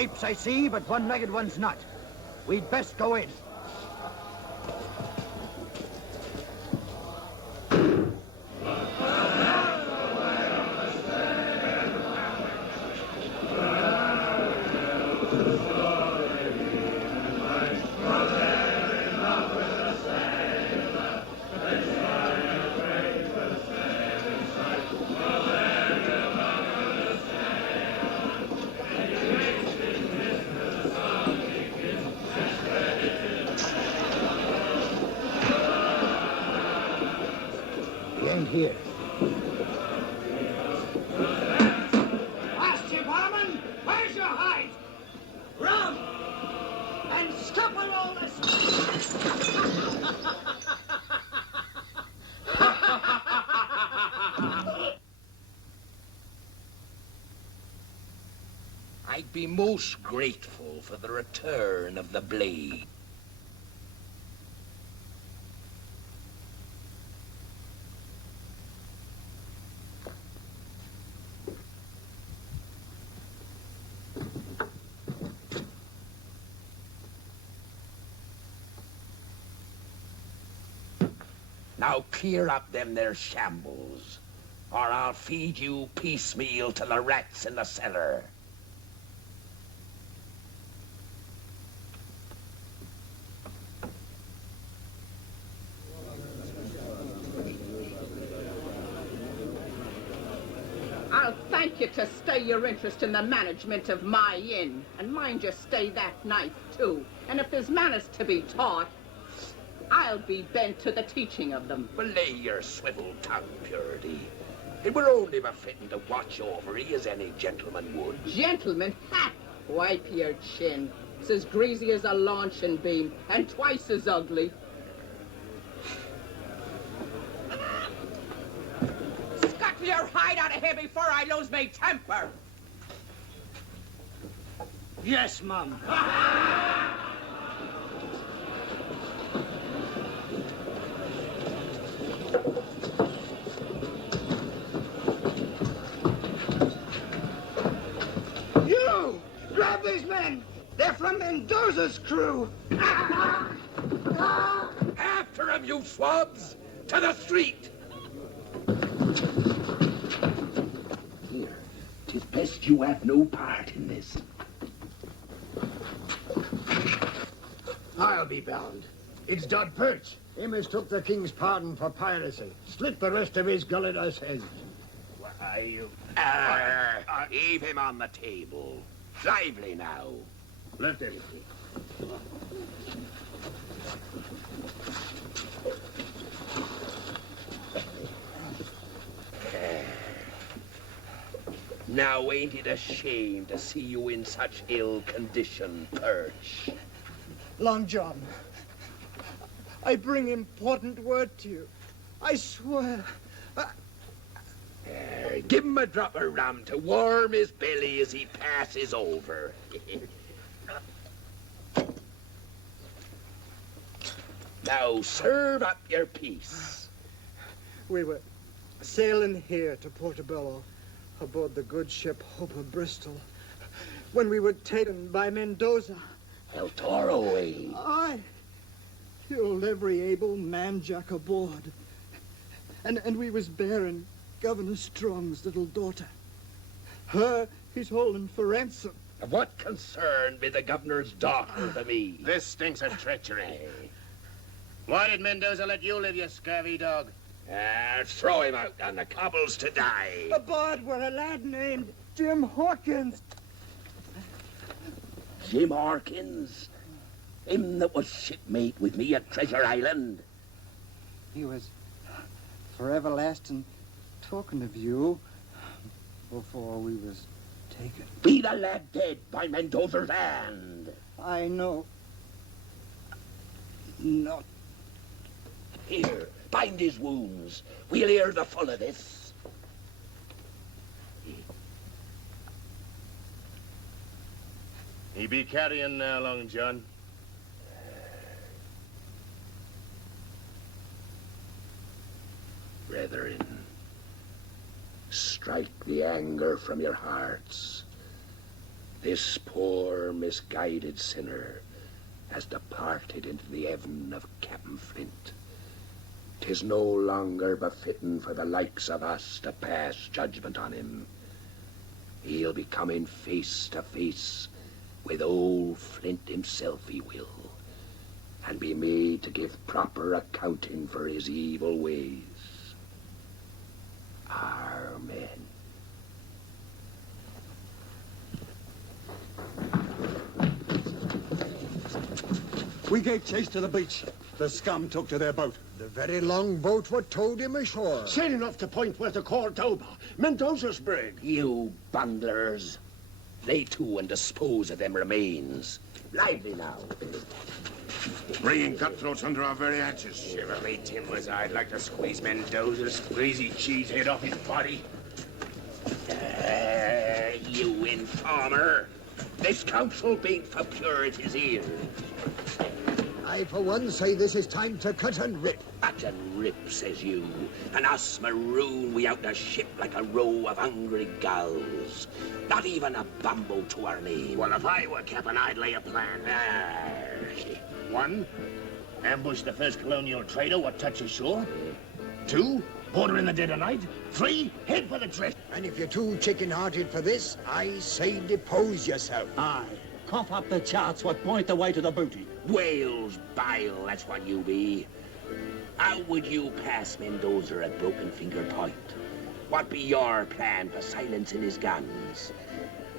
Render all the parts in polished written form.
shapes I see, but one-legged one's not. We'd best go in. Here. Last Jim Harmon, where's your hide? Run! And scupper all this. I'd be most grateful for the return of the blade. Now clear up them there shambles, or I'll feed you piecemeal to the rats in the cellar. I'll thank you to stay your interest in the management of my inn, and mind you stay that night too. And if there's manners to be taught, I'll be bent to the teaching of them. Belay your swivel tongue, Purity. It were only befitting to watch over ye as any gentleman would. Gentleman? Ha! Wipe your chin. It's as greasy as a launching beam, and twice as ugly. Scuttle your hide out of here before I lose my temper. Yes, Mum. You! Grab these men! They're from Mendoza's crew! After 'em, you swabs! To the street! Here, 'tis best you have no part in this. I'll be bound. It's Dod Perch. He mistook the king's pardon for piracy. Slit the rest of his gullet as head. Why, you... Heave him on the table. Lively now. Left him. Now, ain't it a shame to see you in such ill condition, Perch? Long John, I bring important word to you. I swear. Give him a drop of rum to warm his belly as he passes over. Now, serve up your piece. We were sailing here to Portobello aboard the good ship Hope of Bristol when we were taken by Mendoza. El Toro, eh? I killed every able man-jack aboard. And we was bearing Governor Strong's little daughter. Her he's holding for ransom. What concern be the governor's daughter to me? This stinks of treachery. Why did Mendoza let you live, you scurvy dog? Throw him out on the cobbles to die. Aboard were a lad named Jim Hawkins. Jim Hawkins? Him that was shipmate with me at Treasure Island? He was for everlasting talking of you before we was taken. Be the lad dead by Mendoza's hand? I know. Not. Here, bind his wounds. We'll hear the full of this. He be carrying now, Long John. Brethren, strike the anger from your hearts. This poor, misguided sinner has departed into the heaven of Captain Flint. 'Tis no longer befitting for the likes of us to pass judgment on him. He'll be coming face to face with old Flint himself, he will, and be made to give proper accounting for his evil ways. Amen. We gave chase to the beach. The scum took to their boat. The very long boat what towed him ashore. Sailing off the point where to Cordoba, Mendoza's brig. You bunglers. Lay to and dispose of them remains. Lively now. Bringing cutthroats under our very hatches. Shiver me timbers, I'd like to squeeze Mendoza's greasy cheese head off his body. You informer. This council beat for purity's ears. I, for one, say this is time to cut and rip. Cut and rip, says you, and us maroon we out the ship like a row of hungry gulls. Not even a bumble to our name. Well, if I were Captain, I'd lay a plan. One, ambush the first colonial trader what touches shore. Two, border in the dead of night. Three, head for the drift. And if you're too chicken-hearted for this, I say depose yourself. Aye. Cough up the charts what point the way to the booty. Whales bile, that's what you be. How would you pass Mendoza at Broken Finger Point? What be your plan for silencing his guns?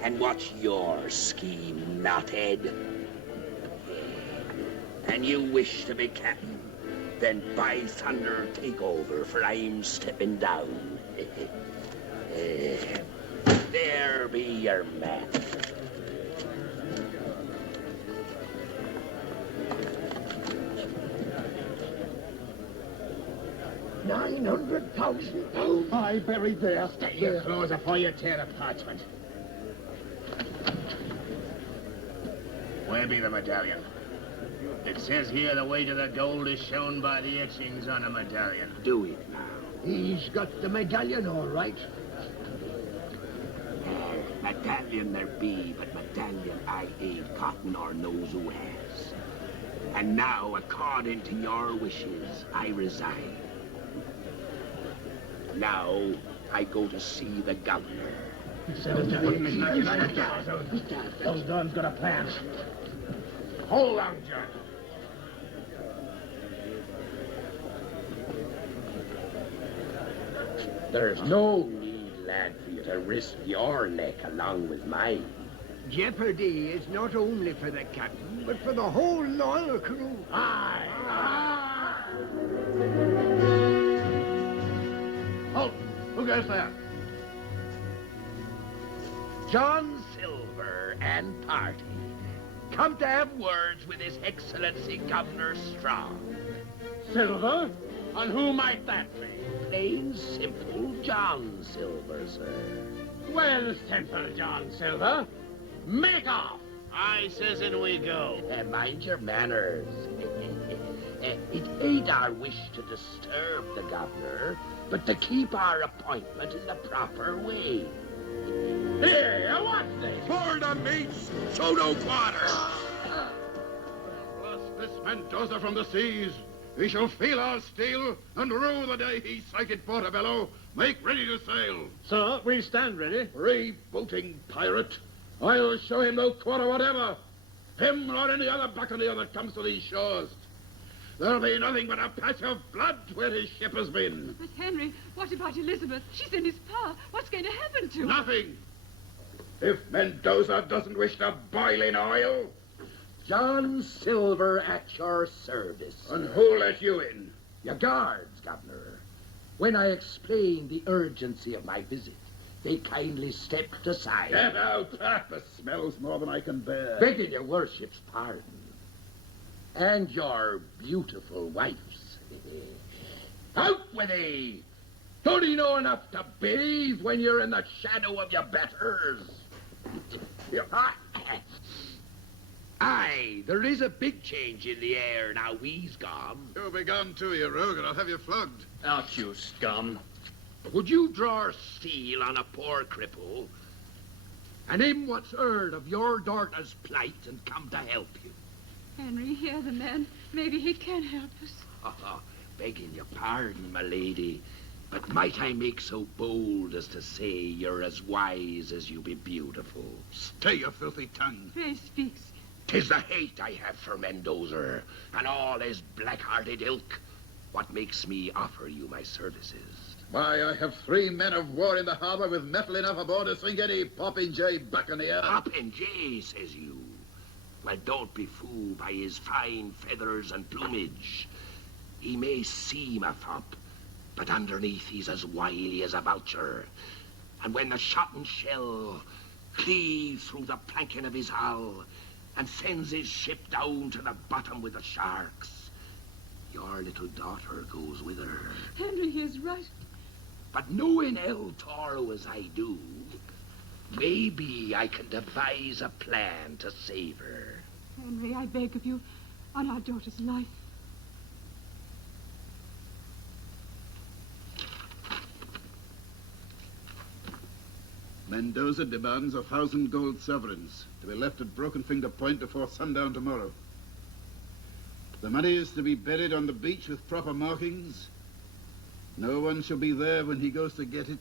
And what's your scheme, knothead? And you wish to be captain? Then by thunder, take over, for I'm stepping down. There be your man. £900,000. I buried there. Stay your claws before you tear the parchment. Where be the medallion? It says here the way to the gold is shown by the etchings on a medallion. Do it now. He's got the medallion, all right. Medallion there be, but medallion I ain't cotton or knows who has. And now, according to your wishes, I resign. Now, I go to see the governor. Those Don's got a plan. Hold on, John. There's no need, lad, for you to risk your neck along with mine. Jeopardy is not only for the captain, but for the whole loyal crew. Aye. Halt! Who goes there? John Silver and party come to have words with His Excellency Governor Strong. Silver? And who might that be? Plain simple John Silver, sir. Well, simple John Silver. Make off! I says in we go. Mind your manners. It ain't our wish to disturb the governor, but to keep our appointment in the proper way. Here, what's this? For the mates, show no quarter. Bless this Mendoza from the seas. He shall feel our steel and rue the day he sighted Portobello. Make ready to sail. Sir, we stand ready. Freebooting pirate. I'll show him no quarter whatever. Him or any other buccaneer that comes to these shores. There'll be nothing but a patch of blood where his ship has been. But Henry, what about Elizabeth? She's in his power. What's going to happen to her? Nothing. If Mendoza doesn't wish to boil in oil. John Silver at your service. And who let you in? Your guards, Governor. When I explained the urgency of my visit, they kindly stepped aside. Get out. The smells more than I can bear. Begging your worship's pardon. And your beautiful wife's. Out with thee! Don't you know enough to bathe when you're in the shadow of your betters? Aye, there is a big change in the air now he's gone. You'll be gone too, you rogue, and I'll have you flogged. Out, you scum. Would you draw steel on a poor cripple? and him what's heard of your daughter's plight and come to help you. Henry, hear the man. Maybe he can help us. Begging your pardon, my lady, but might I make so bold as to say you're as wise as you be beautiful? Stay your filthy tongue. Pray speak. 'Tis the hate I have for Mendoza and all his black-hearted ilk what makes me offer you my services. Why, I have 3 men of war in the harbor with metal enough aboard to sink any popinjay buccaneer. Popinjay, says you? Well, don't be fooled by his fine feathers and plumage. He may seem a fop, but underneath he's as wily as a vulture. And when the shot and shell cleaves through the planking of his hull and sends his ship down to the bottom with the sharks, your little daughter goes with her. Henry is right. But knowing El Toro as I do, maybe I can devise a plan to save her. Henry, I beg of you, on our daughter's life. Mendoza demands 1,000 gold sovereigns to be left at Broken Finger Point before sundown tomorrow. The money is to be buried on the beach with proper markings. No one shall be there when he goes to get it,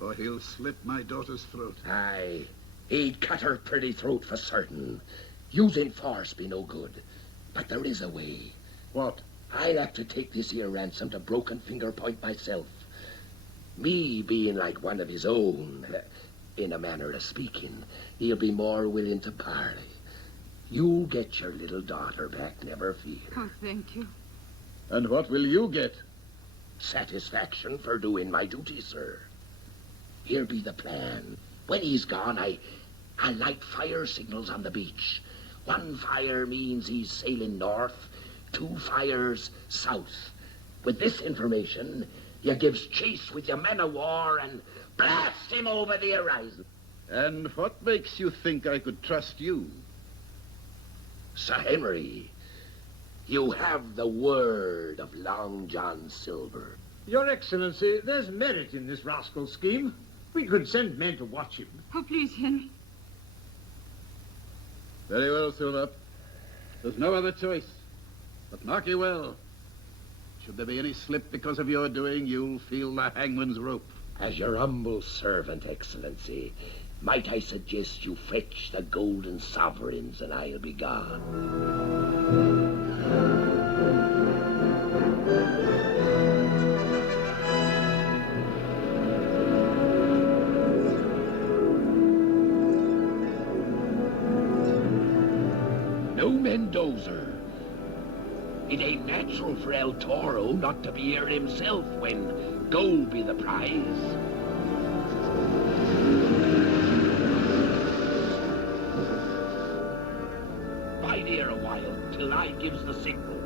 or he'll slit my daughter's throat. Aye, he'd cut her pretty throat for certain. Using force be no good, but there is a way. What? I'll have to take this here ransom to Broken Finger Point myself. Me being like one of his own, in a manner of speaking, he'll be more willing to parley. You'll get your little daughter back, never fear. Oh, thank you. And what will you get? Satisfaction for doing my duty, sir. Here be the plan. When he's gone, I'll light fire signals on the beach. 1 fire means he's sailing north, 2 fires south. With this information, you gives chase with your men of war and blast him over the horizon. And what makes you think I could trust you? Sir Henry, you have the word of Long John Silver. Your Excellency, there's merit in this rascal's scheme. We could send men to watch him. Oh, please, Henry. Very well, Silver. There's no other choice. But mark you well. Should there be any slip because of your doing, you'll feel the hangman's rope. As your humble servant, Excellency, might I suggest you fetch the golden sovereigns and I'll be gone. No Mendoza. It ain't natural for El Toro not to be here himself when gold be the prize. Bide here a while till I gives the signal.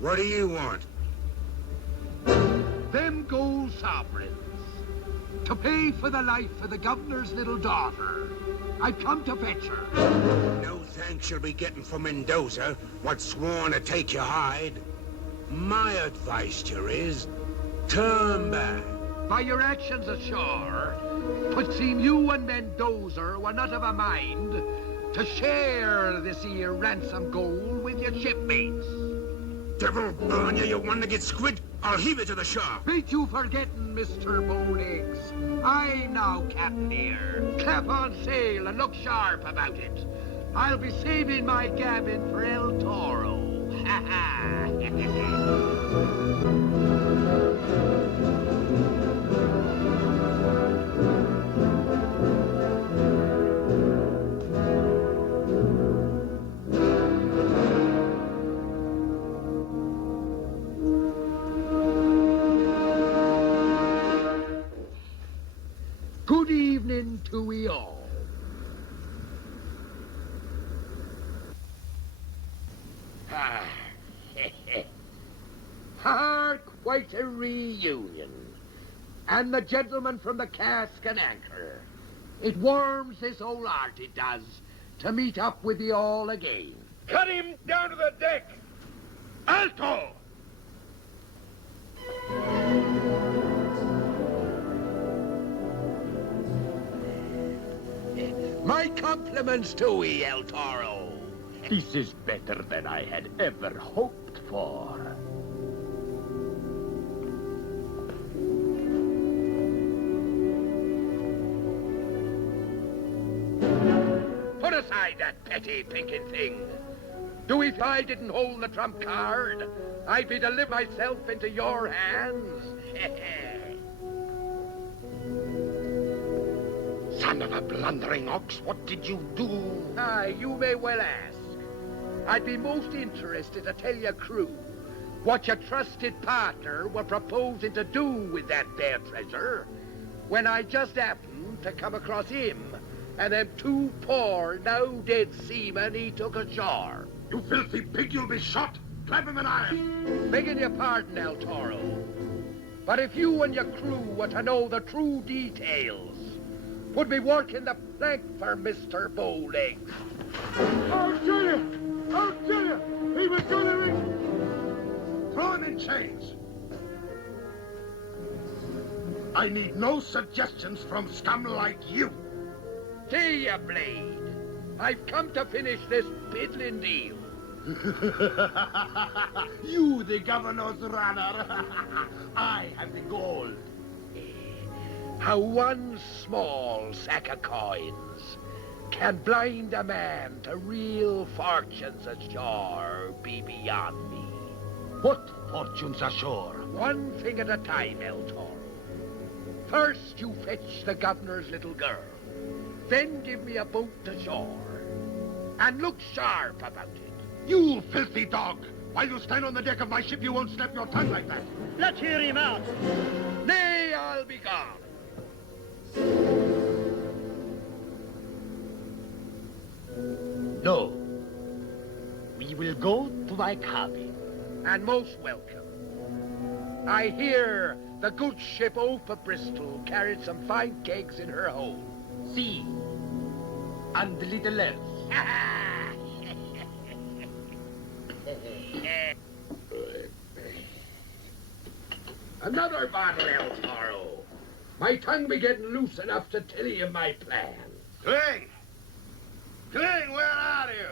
What do you want? Them gold sovereigns. To pay for the life of the governor's little daughter. I've come to fetch her. No thanks you'll be getting from Mendoza, what's sworn to take your hide. My advice to you is, turn back. By your actions ashore, 'twould seem you and Mendoza were not of a mind to share this here ransom gold with your shipmates. Devil burn you, you one-legged squid! I'll heave it to the shore. Ain't you forgetting, Mr. Bowlegs? I'm now captain here. Clap on sail and look sharp about it. I'll be saving my gammon for El Toro. Ha ha! Good evening to we all. Quite a reunion. And the gentleman from the cask and anchor. It warms this old heart, it does, to meet up with you all again. Cut him down to the deck! Alto! My compliments to ye, El Toro. This is better than I had ever hoped for. Put aside that petty thinking thing. Do if I didn't hold the trump card, I'd be to live myself into your hands. Son of a blundering ox, what did you do? Aye, you may well ask. I'd be most interested to tell your crew what your trusted partner were proposing to do with that there treasure when I just happened to come across him and them two poor, now-dead seamen he took ashore. You filthy pig, you'll be shot! Clap him in iron! Begging your pardon, El Toro, but if you and your crew were to know the true details, would be working the plank for Mr. Bowlegs. I'll kill you! I'll kill you! He was gonna ring! Throw him in chains! I need no suggestions from scum like you! See ya, Blade. I've come to finish this piddling deal. You, the governor's runner. I have the gold. How one small sack of coins can blind a man to real fortunes ashore be beyond me. What fortunes ashore? One thing at a time, El Toro. First you fetch the governor's little girl. Then give me a boat to shore. And look sharp about it. You filthy dog! While you stand on the deck of my ship, you won't snap your tongue like that. Let's hear him out. Nay, I'll be gone. No. We will go to my cabin. And most welcome. I hear the good ship Ope of Bristol carried some fine kegs in her hold. See. And a little else. Another bottle, El Toro. My tongue be getting loose enough to tell you my plan. Cling! Cling, where are you?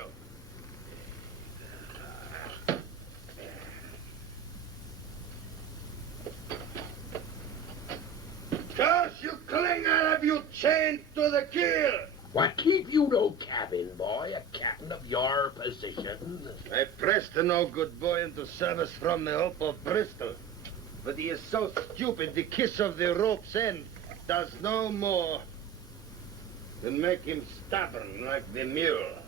Curse you, Cling! I'll have you chained to the keel! What keep you no cabin, boy, a captain of your position? I pressed the no-good boy into service from the Hope of Bristol. But he is so stupid, the kiss of the rope's end does no more than make him stubborn like the mule.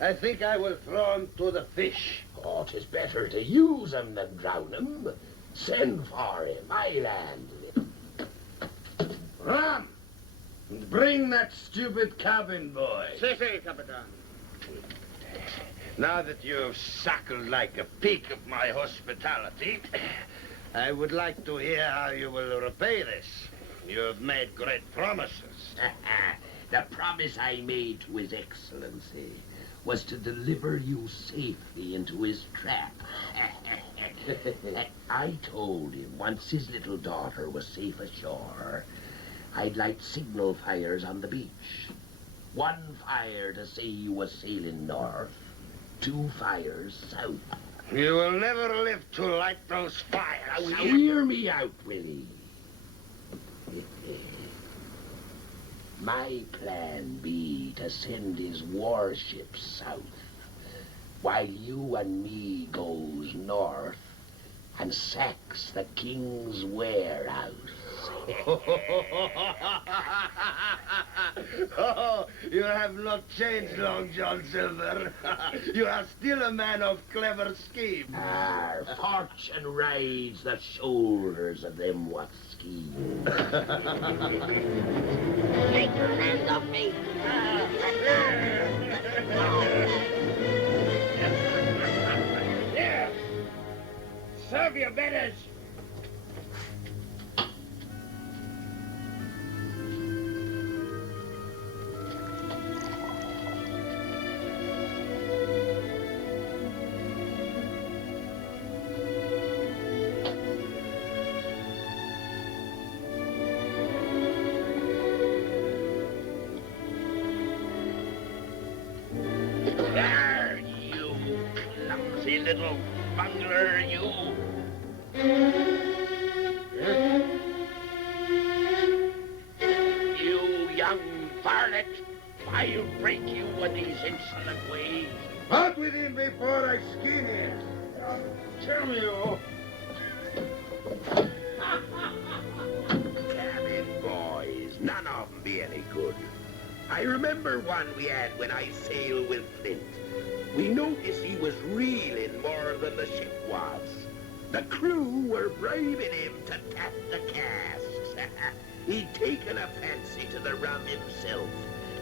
I think I will throw him to the fish. Oh, 'tis better to use him than drown him. Send for him, I'll handle him. Ram! Bring that stupid cabin boy. Si, Capitan. Now that you have suckled like a pig of my hospitality, I would like to hear how you will repay this. You have made great promises. The promise I made to His Excellency was to deliver you safely into his trap. I told him once his little daughter was safe ashore, I'd light signal fires on the beach. One fire to say you was sailing north, 2 fires south. You will never live to light those fires. Now, hear me out, Willie. My plan be to send his warships south, while you and me goes north and sacks the king's warehouse. Oh, you have not changed, Long John Silver. You are still a man of clever scheme. Fortune rides the shoulders of them what scheme. Take your hands off me! There! Serve your betters! There, you clumsy little bungler, you. You young varlet, I'll break you with these insolent ways. Out with him before I skin him. Damn you. Damn it, boys. None of them be any good. I remember one we had when I sailed with Flint. We noticed he was reeling more than the ship was. The crew were bribing him to tap the casks. He'd taken a fancy to the rum himself,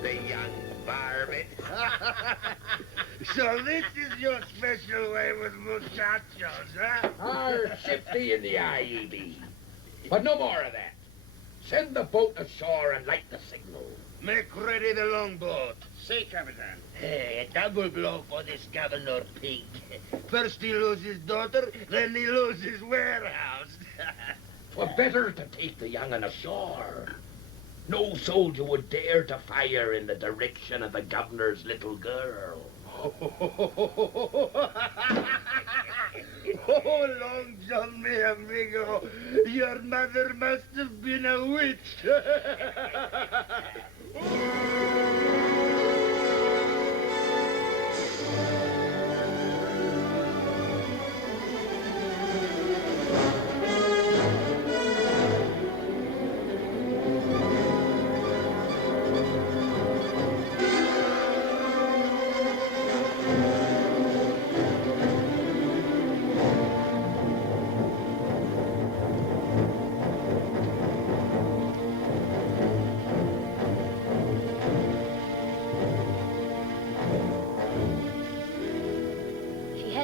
the young varmint. So this is your special way with muchachos, huh? Our shifty in the eye, ye be. But no more of that. Send the boat ashore and light the signal. Make ready the longboat. Say, Captain. Hey, a double blow for this Governor Pig. First he loses his daughter, then he loses his warehouse. 'Twere better to take the young'un ashore. No soldier would dare to fire in the direction of the governor's little girl. Oh, Long John, mi amigo, your mother must have been a witch.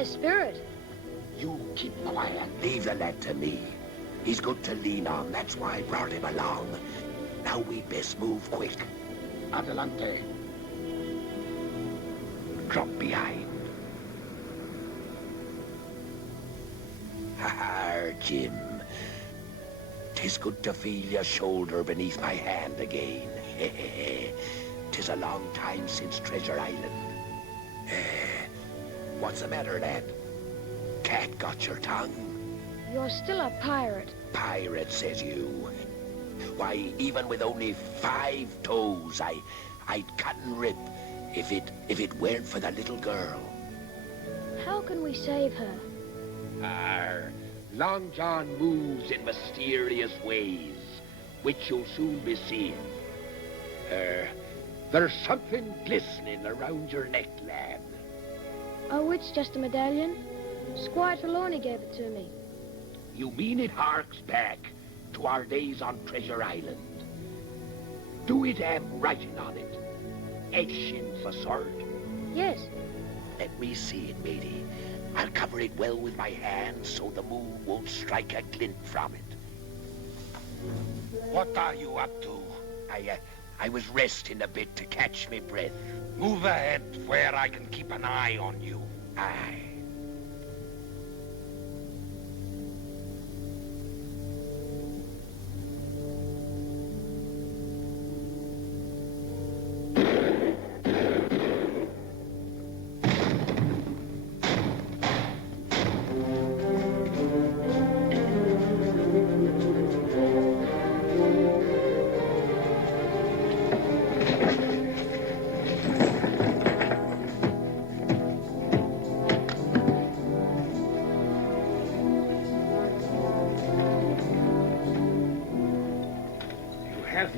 Spirit. You keep quiet. Leave the lad to me. He's good to lean on. That's why I brought him along. Now we'd best move quick. Adelante. Drop behind. Ha, Jim. 'Tis good to feel your shoulder beneath my hand again. 'Tis a long time since Treasure Island. What's the matter, lad? Cat got your tongue? You're still a pirate. Pirate, says you. Why, even with only 5 toes, I'd cut and rip if it weren't for the little girl. How can we save her? Long John moves in mysterious ways, which you'll soon be seeing. There's something glistening around your neck, lad. Oh, it's just a medallion. Squire Trelawney gave it to me. You mean it harks back to our days on Treasure Island? Do it have writing on it? Etchings a sort? Yes. Let me see it, matey. I'll cover it well with my hands so the moon won't strike a glint from it. What are you up to? I was resting a bit to catch me breath. Move ahead where I can keep an eye on you. Aye.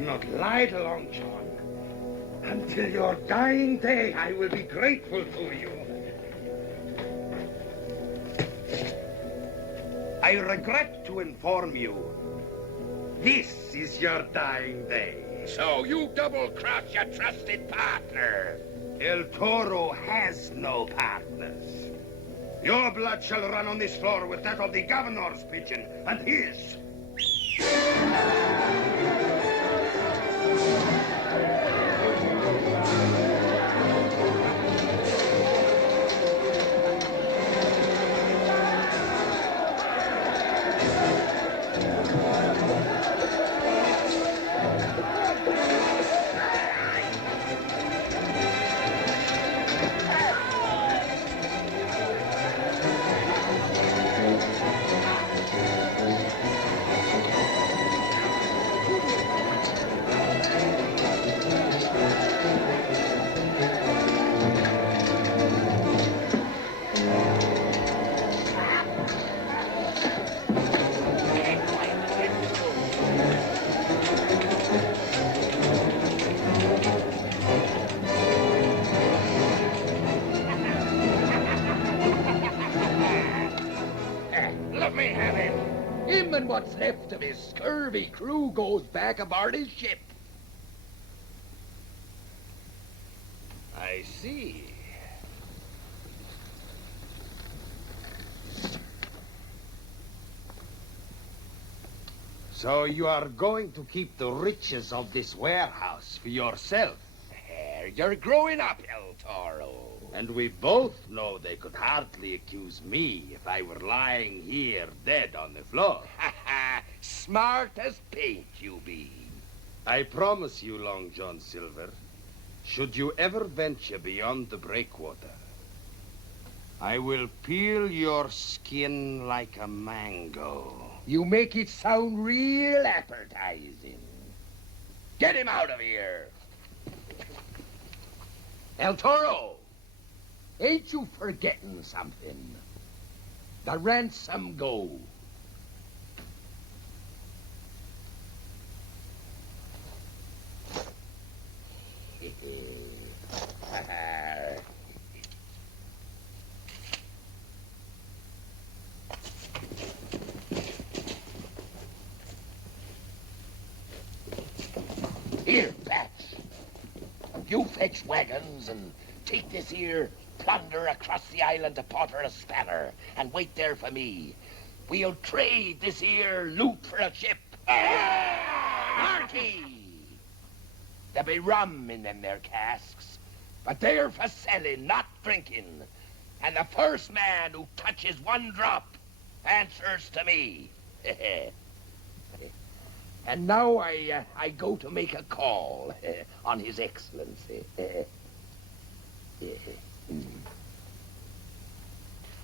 not lie to Long John. Until your dying day, I will be grateful to you. I regret to inform you, this is your dying day. So you double-cross your trusted partner. El Toro has no partners. Your blood shall run on this floor with that of the governor's pigeon and his. Let me have him. Him and what's left of his scurvy crew goes back aboard his ship. I see. So you are going to keep the riches of this warehouse for yourself? You're growing up, El Toro. And we both know they could hardly accuse me if I were lying here dead on the floor. Smart as paint, you be. I promise you, Long John Silver, should you ever venture beyond the breakwater, I will peel your skin like a mango. You make it sound real appetizing. Get him out of here. El Toro, ain't you forgetting something? The ransom go. Here, Patch. You fetch wagons and take this here plunder across the island to Porter a Spanner and wait there for me. We'll trade this here loot for a ship. Marky! There'll be rum in them there casks, but they're for selling, not drinking. And the first man who touches one drop answers to me. And now I go to make a call on His Excellency.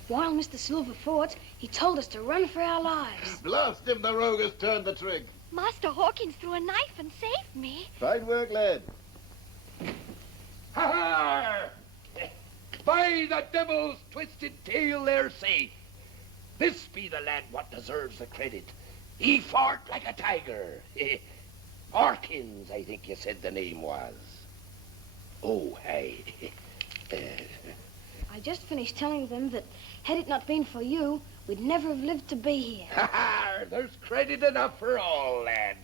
While Mr. Silver fought, he told us to run for our lives. Blast him, the rogue has turned the trick. Master Hawkins threw a knife and saved me. Fine work, lad. Ha-ha! By the devil's twisted tail, they're safe. This be the lad what deserves the credit. He fought like a tiger. Hawkins, I think you said the name was. Oh, hey. I just finished telling them that had it not been for you, we'd never have lived to be here. Ha-ha! There's credit enough for all, lad.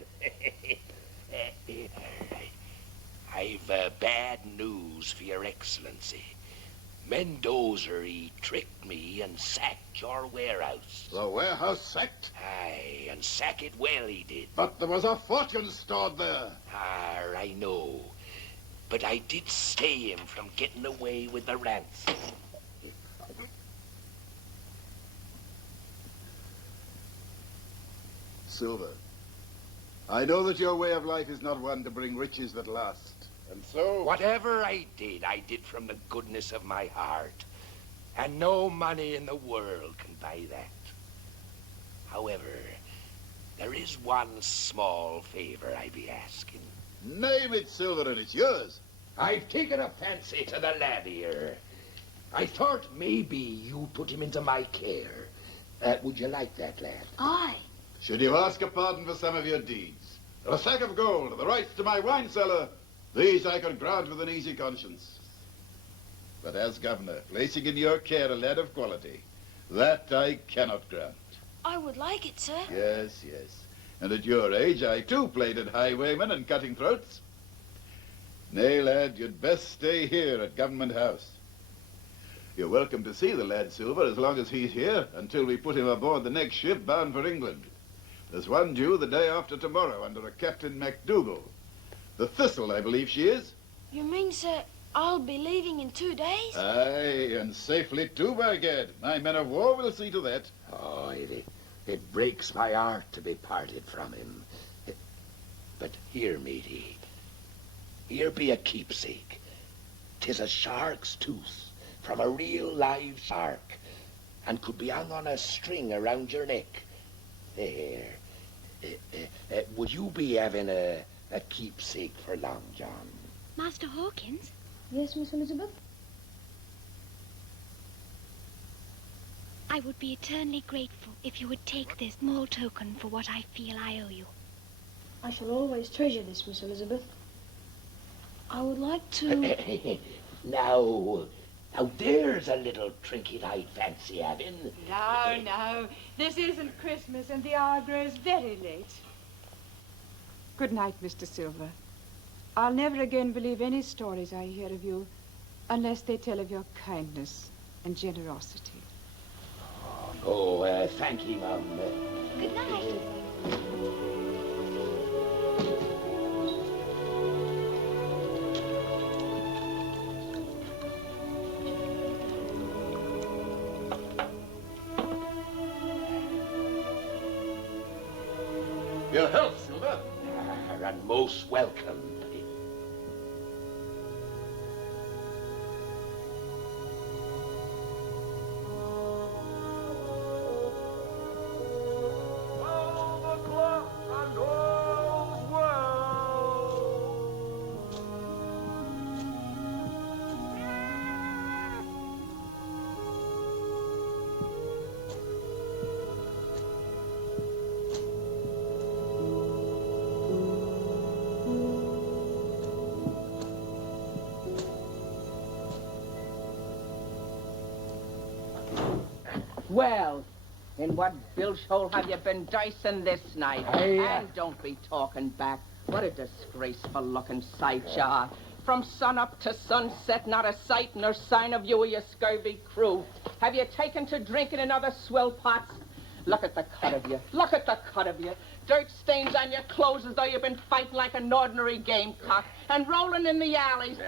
I've bad news for your Excellency. Mendoza, he tricked me and sacked your warehouse. The warehouse sacked? Aye, and sack it well he did. But there was a fortune stored there. I know. But I did stay him from getting away with the ransom. Silver, I know that your way of life is not one to bring riches that last. And so... Whatever I did from the goodness of my heart. And no money in the world can buy that. However, there is one small favor I be asking. Name it, Silver, and it's yours. I've taken a fancy to the lad here. I thought maybe you put him into my care. Would you like that, lad? Aye. Should you ask a pardon for some of your deeds? For a sack of gold, the rights to my wine cellar, these I could grant with an easy conscience. But as governor, placing in your care a lad of quality, that I cannot grant. I would like it, sir. Yes, yes. And at your age, I too played at highwaymen and cutting throats. Nay, lad, you'd best stay here at Government House. You're welcome to see the lad, Silver, as long as he's here, until we put him aboard the next ship bound for England. There's one due the day after tomorrow under a Captain MacDougall. The Thistle, I believe she is. You mean, sir, I'll be leaving in 2 days? Aye, and safely too, by gad. My men of war will see to that. Oh, it breaks my heart to be parted from him. But here, matey, here be a keepsake. 'Tis a shark's tooth from a real live shark, and could be hung on a string around your neck. There. Would you be having a keepsake for long, John? Master Hawkins? Yes, Miss Elizabeth? I would be eternally grateful if you would take this small token for what I feel I owe you. I shall always treasure this, Miss Elizabeth. I would like to... Now there's a little trinket I'd fancy having. No. This isn't Christmas and the hour grows very late. Good night, Mr. Silver. I'll never again believe any stories I hear of you unless they tell of your kindness and generosity. Oh, thank you, Mum. Good night. Your health, Silver. And most welcome. Well, in what bilge hole have you been dicing this night? And don't be talking back. What a disgraceful looking sight you are. From sun up to sunset, not a sight nor sign of you or your scurvy crew. Have you taken to drinking in other swill pots? Look at the cut of you. Look at the cut of you. Dirt stains on your clothes as though you've been fighting like an ordinary gamecock and rolling in the alleys.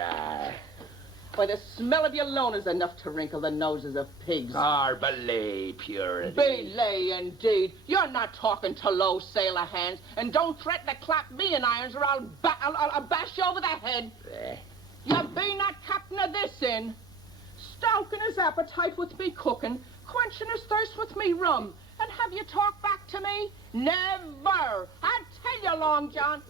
Why, the smell of your loan is enough to wrinkle the noses of pigs. Belay purity. Belay, indeed. You're not talking to low sailor hands, and don't threaten to clap me in irons or I'll bash you over the head. You be not captain of this inn. Stoking his appetite with me cooking, quenching his thirst with me rum. And have you talked back to me? Never. I tell you, Long John.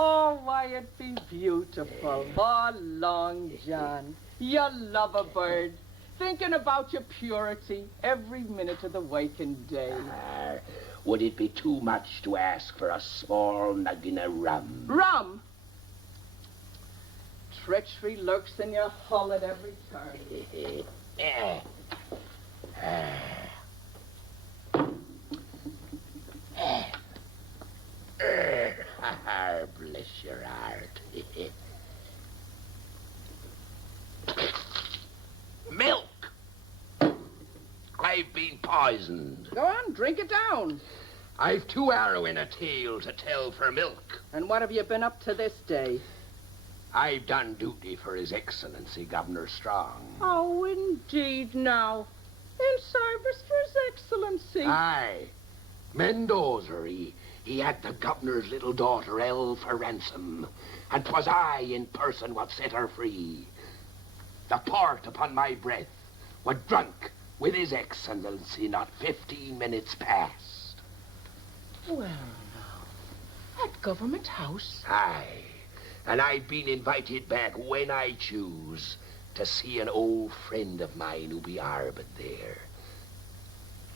Oh, why, it'd be beautiful. Oh, Long John, you love a bird, thinking about your purity every minute of the waking day. Would it be too much to ask for a small nuggin of rum? Rum? Treachery lurks in your hull at every turn. Bless your heart. Milk! I've been poisoned. Go on, drink it down. I've 2 arrow in a tale to tell for milk. And what have you been up to this day? I've done duty for His Excellency, Governor Strong. Oh, indeed, now. In service for His Excellency. Aye. Mendoza, he had the governor's little daughter held for ransom, and 'twas I in person what set her free. The port upon my breath were drunk with His Excellency not 15 minutes past. Well, now, at Government House? Aye, and I've been invited back when I choose to see an old friend of mine who be harboured there.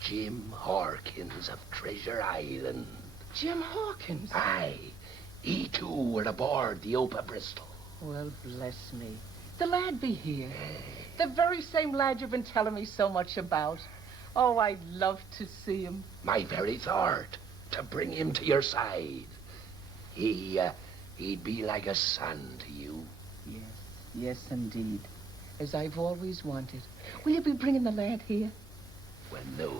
Jim Hawkins of Treasure Island. Jim Hawkins? Aye. He too were aboard the Opa Bristol. Well, bless me. The lad be here. The very same lad you've been telling me so much about. Oh, I'd love to see him. My very thought, to bring him to your side. He'd be like a son to you. Yes, indeed. As I've always wanted. Will you be bringing the lad here? Well, no.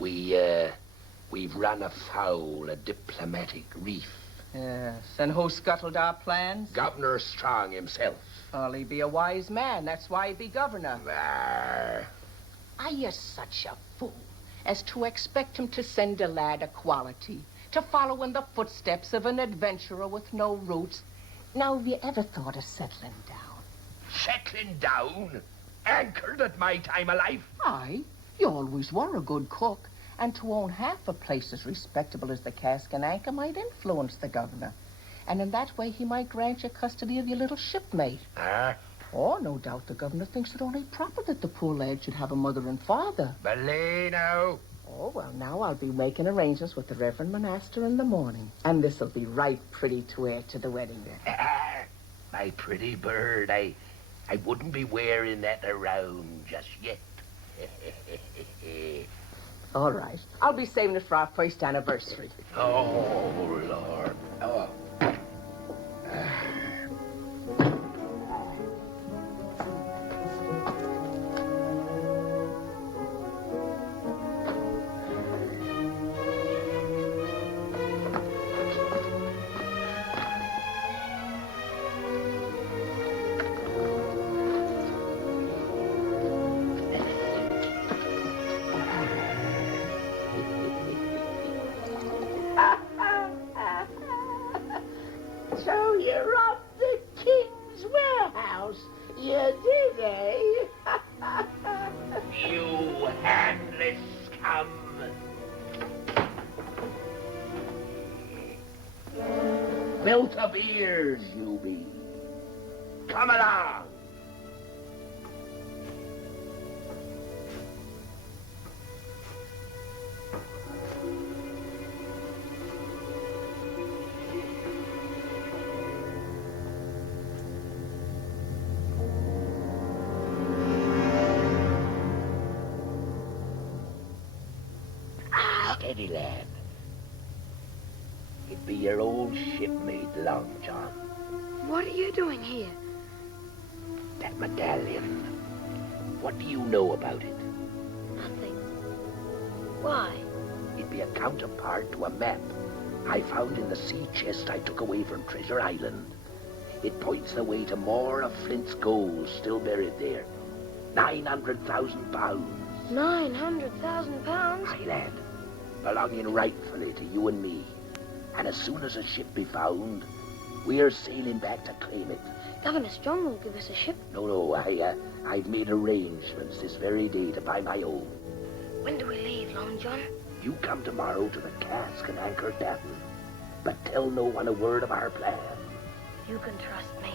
We've run afoul a diplomatic reef. Yes, and who scuttled our plans? Governor Strong himself. Well, he be a wise man. That's why he be governor. Arr. Are you such a fool as to expect him to send a lad of quality, to follow in the footsteps of an adventurer with no roots? Now, have you ever thought of settling down? Settling down? Anchored at my time of life? Aye, you always were a good cook, and to own half a place as respectable as the Cask and Anchor might influence the governor. And in that way he might grant you custody of your little shipmate. Oh, no doubt the governor thinks it only proper that the poor lad should have a mother and father. Belay now. Oh, well, now I'll be making arrangements with the Reverend Monaster in the morning. And this'll be right pretty to wear to the wedding day. My pretty bird, I wouldn't be wearing that around just yet. All right. I'll be saving it for our first anniversary. Oh, Lord. Oh. So you robbed the king's warehouse. You did, eh? You handless scum. Belt of ears, you be. Come along. Steady, lad. It be your old shipmate, Long John. What are you doing here? That medallion. What do you know about it? Nothing. Why? It be a counterpart to a map I found in the sea chest I took away from Treasure Island. It points the way to more of Flint's gold still buried there. 900,000 pounds. 900,000 pounds? Aye, lad. Belonging rightfully to you and me. And as soon as a ship be found, we're sailing back to claim it. Governor Strong will give us a ship. No, I've made arrangements this very day to buy my own. When do we leave, Long John? You come tomorrow to the Cask and Anchor Tavern, but tell no one a word of our plan. You can trust me.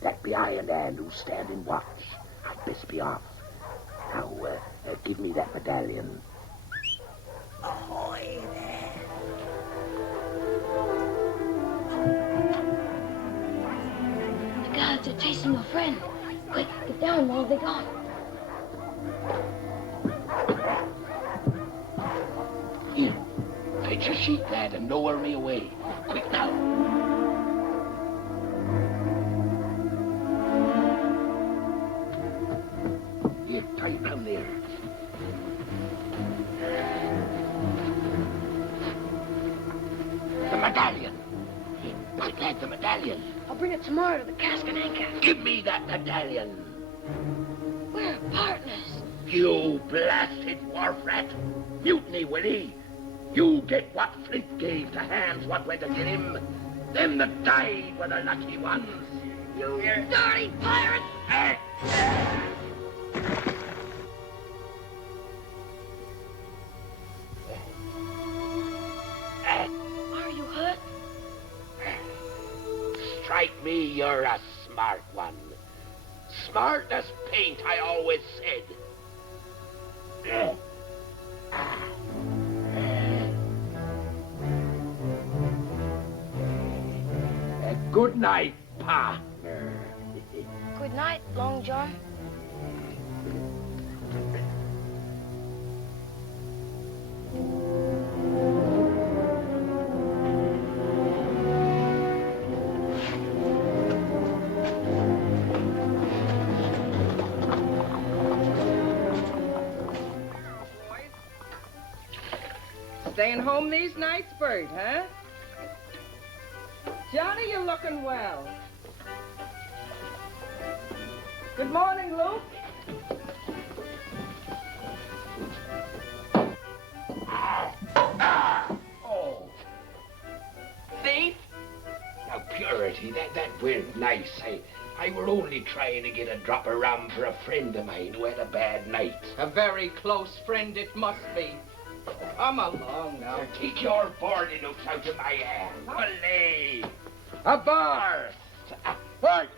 That be I and Anne who's standing watch. I'd best be off. Now, give me that medallion. Ahoy there. The guards are chasing your friend. Quick, get down while they're gone. Here, fetch your sheet, lad, and lower me away. Quick now. Here, tight round there. The medallion. Quick, lad, the medallion. I'll bring it tomorrow to the Cask and Anchor. Give me that medallion. We're partners. You blasted wharf rat. Mutiny, Willie. You get what Flint gave to hands what went to get him. Them that died were the lucky ones. You dirty pirate! Are you hurt? Strike me, you're a smart one. smart as paint, I always said. Good night, partner. Good night, Long John. Staying home these nights, Bert, huh? Johnny, you're looking well. Good morning, Luke. Oh. Thief? Now, Purity, that weren't nice. I were only trying to get a drop of rum for a friend of mine who had a bad night. A very close friend it must be. Come along now. Take your boarding hooks out of my hand. Belay. A bar. Right.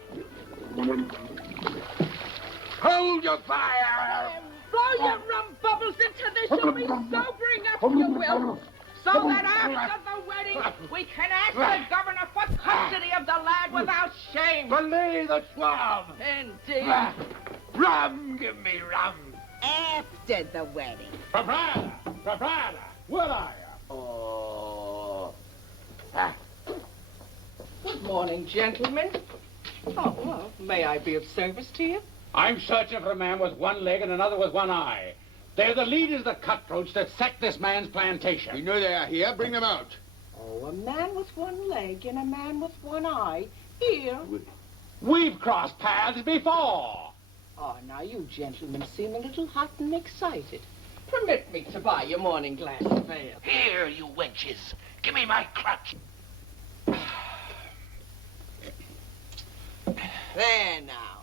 Hold your fire. Blow your rum bubbles into this. You'll be sobering up, you will. So that after the wedding, we can ask the governor for custody of the lad without shame. Belay the swab. Indeed. Rum, give me rum. After the wedding. Proprietor, where are you? Oh. Good morning, gentlemen. Oh, well, may I be of service to you? I'm searching for a man with one leg and another with one eye. They're the leaders of the cutthroats that sacked this man's plantation. We know they are here. Bring them out. Oh, a man with one leg and a man with one eye. Here. We've crossed paths before. Oh, now you gentlemen seem a little hot and excited. Permit me to buy your morning glass of ale. Here, you wenches. Give me my crutch. There now.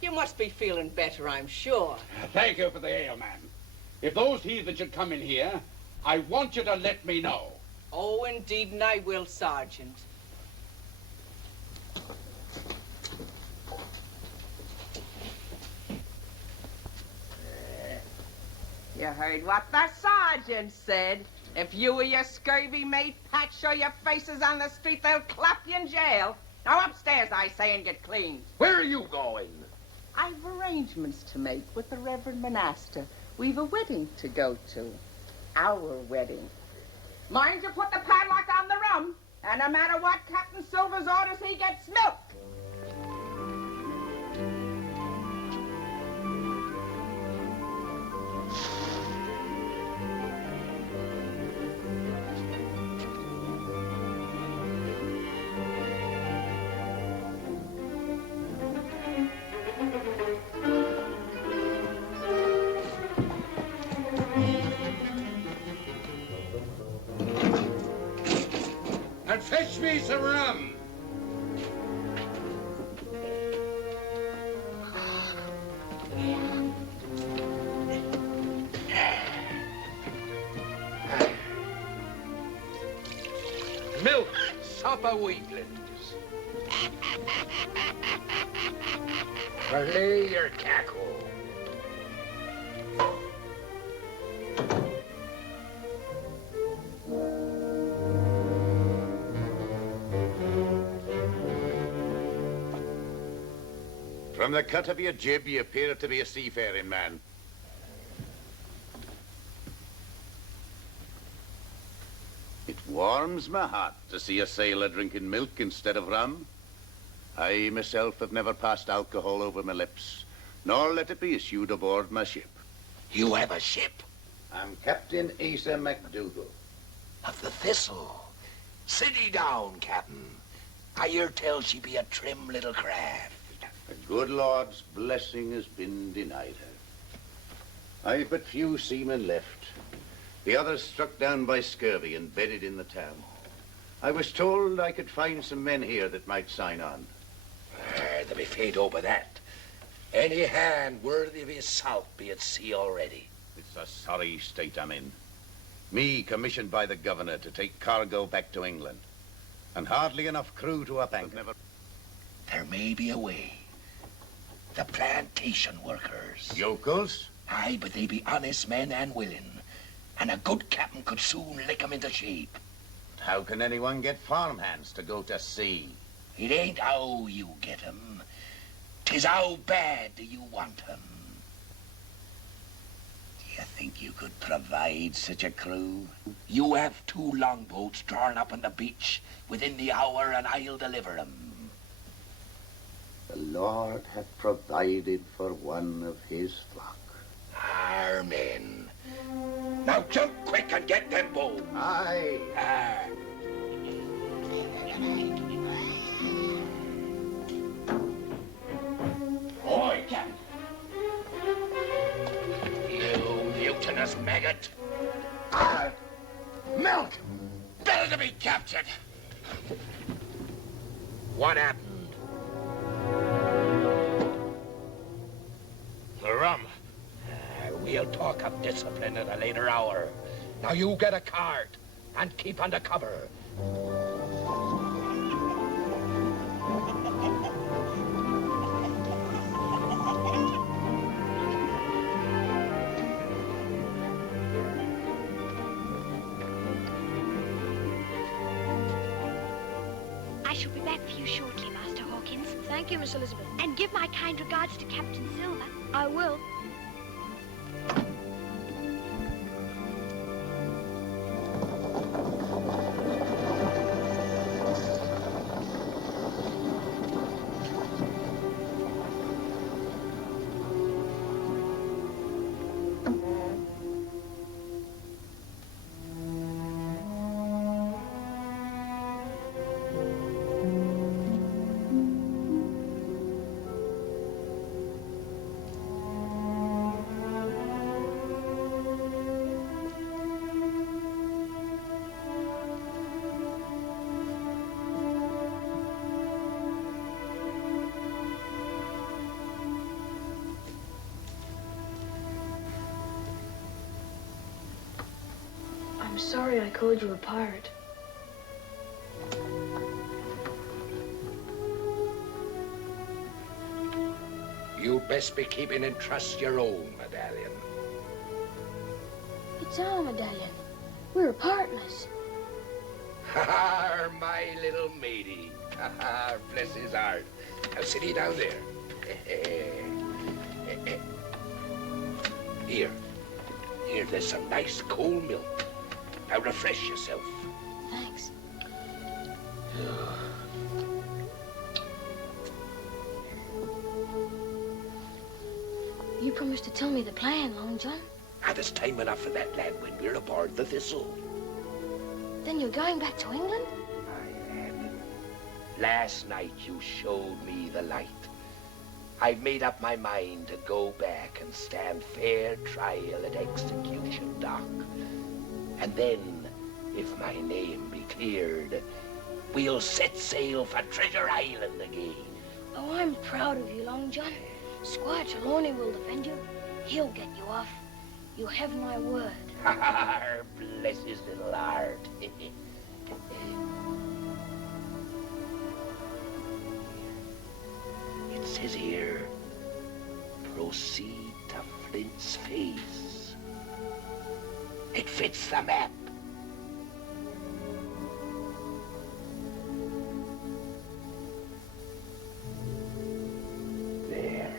You must be feeling better, I'm sure. Thank you for the ale, man. If those heathen should come in here, I want you to let me know. Oh, indeed, and I will, Sergeant. You heard what the sergeant said. If you or your scurvy mate Pat show your faces on the street, they'll clap you in jail. Now upstairs, I say, and get clean. Where are you going? I've arrangements to make with the Reverend Monaster. We've a wedding to go to. Our wedding. Mind you put the padlock on the rum, and no matter what Captain Silver's orders, he gets milk. And fetch me some rum. Milk, supper weaklings. Belay your cackle. From the cut of your jib, you appear to be a seafaring man. It warms my heart to see a sailor drinking milk instead of rum. I myself have never passed alcohol over my lips, nor let it be issued aboard my ship. You have a ship? I'm Captain Asa MacDougall. Of the Thistle. Sit ye down, Captain. I hear tell she be a trim little craft. The good Lord's blessing has been denied her. I've but few seamen left. The others struck down by scurvy and bedded in the town. I was told I could find some men here that might sign on. They'll be faint over that. Any hand worthy of his salt be at sea already. It's a sorry state I'm in. Me commissioned by the governor to take cargo back to England. And hardly enough crew to up anchor. There may be a way. The plantation workers. Yokels? Aye, but they be honest men and willing. And a good captain could soon lick 'em into shape. How can anyone get farmhands to go to sea? It ain't how you get 'em. 'Tis how bad do you want 'em. Do you think you could provide such a crew? You have 2 longboats drawn up on the beach within the hour, and I'll deliver 'em. The Lord hath provided for one of his flock. Amen. Now jump quick and get them both. Aye. Oi, Captain. You mutinous maggot. Milk! Better to be captured. What happened? The rum. We'll talk of discipline at a later hour. Now you get a cart and keep under cover. I shall be back for you shortly, Master Hawkins. Thank you, Miss Elizabeth. And give my kind regards to Captain Silver. I will. I'm sorry I called you a pirate. You'd best be keeping in trust your own medallion. It's our medallion. We're partners. Ha, my little matey. Ha, bless his heart. Now sit ye down there. Here. Here, there's some nice cold milk. Now refresh yourself. Thanks. You promised to tell me the plan, Long John. There's time enough for that, lad, when we're aboard the Thistle. Then you're going back to England? I am. Last night you showed me the light. I've made up my mind to go back and stand fair trial at execution dock. And then, if my name be cleared, we'll set sail for Treasure Island again. Oh, I'm proud of you, Long John. Squire Trelawney will defend you. He'll get you off. You have my word. Bless his little heart. It says here, proceed to Flint's Face. It fits the map. There.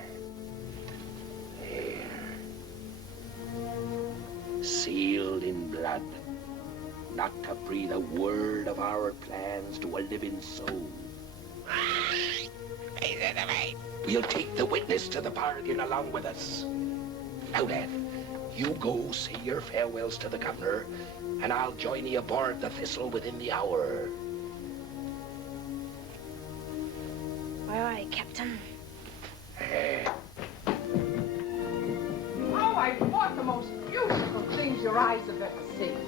Sealed in blood, not to breathe a word of our plans to a living soul. We'll take the witness to the bargain along with us. Now, lad, you go say your farewells to the governor, and I'll join you aboard the Thistle within the hour. Aye, aye, Captain. Oh, I bought the most beautiful things your eyes have ever seen.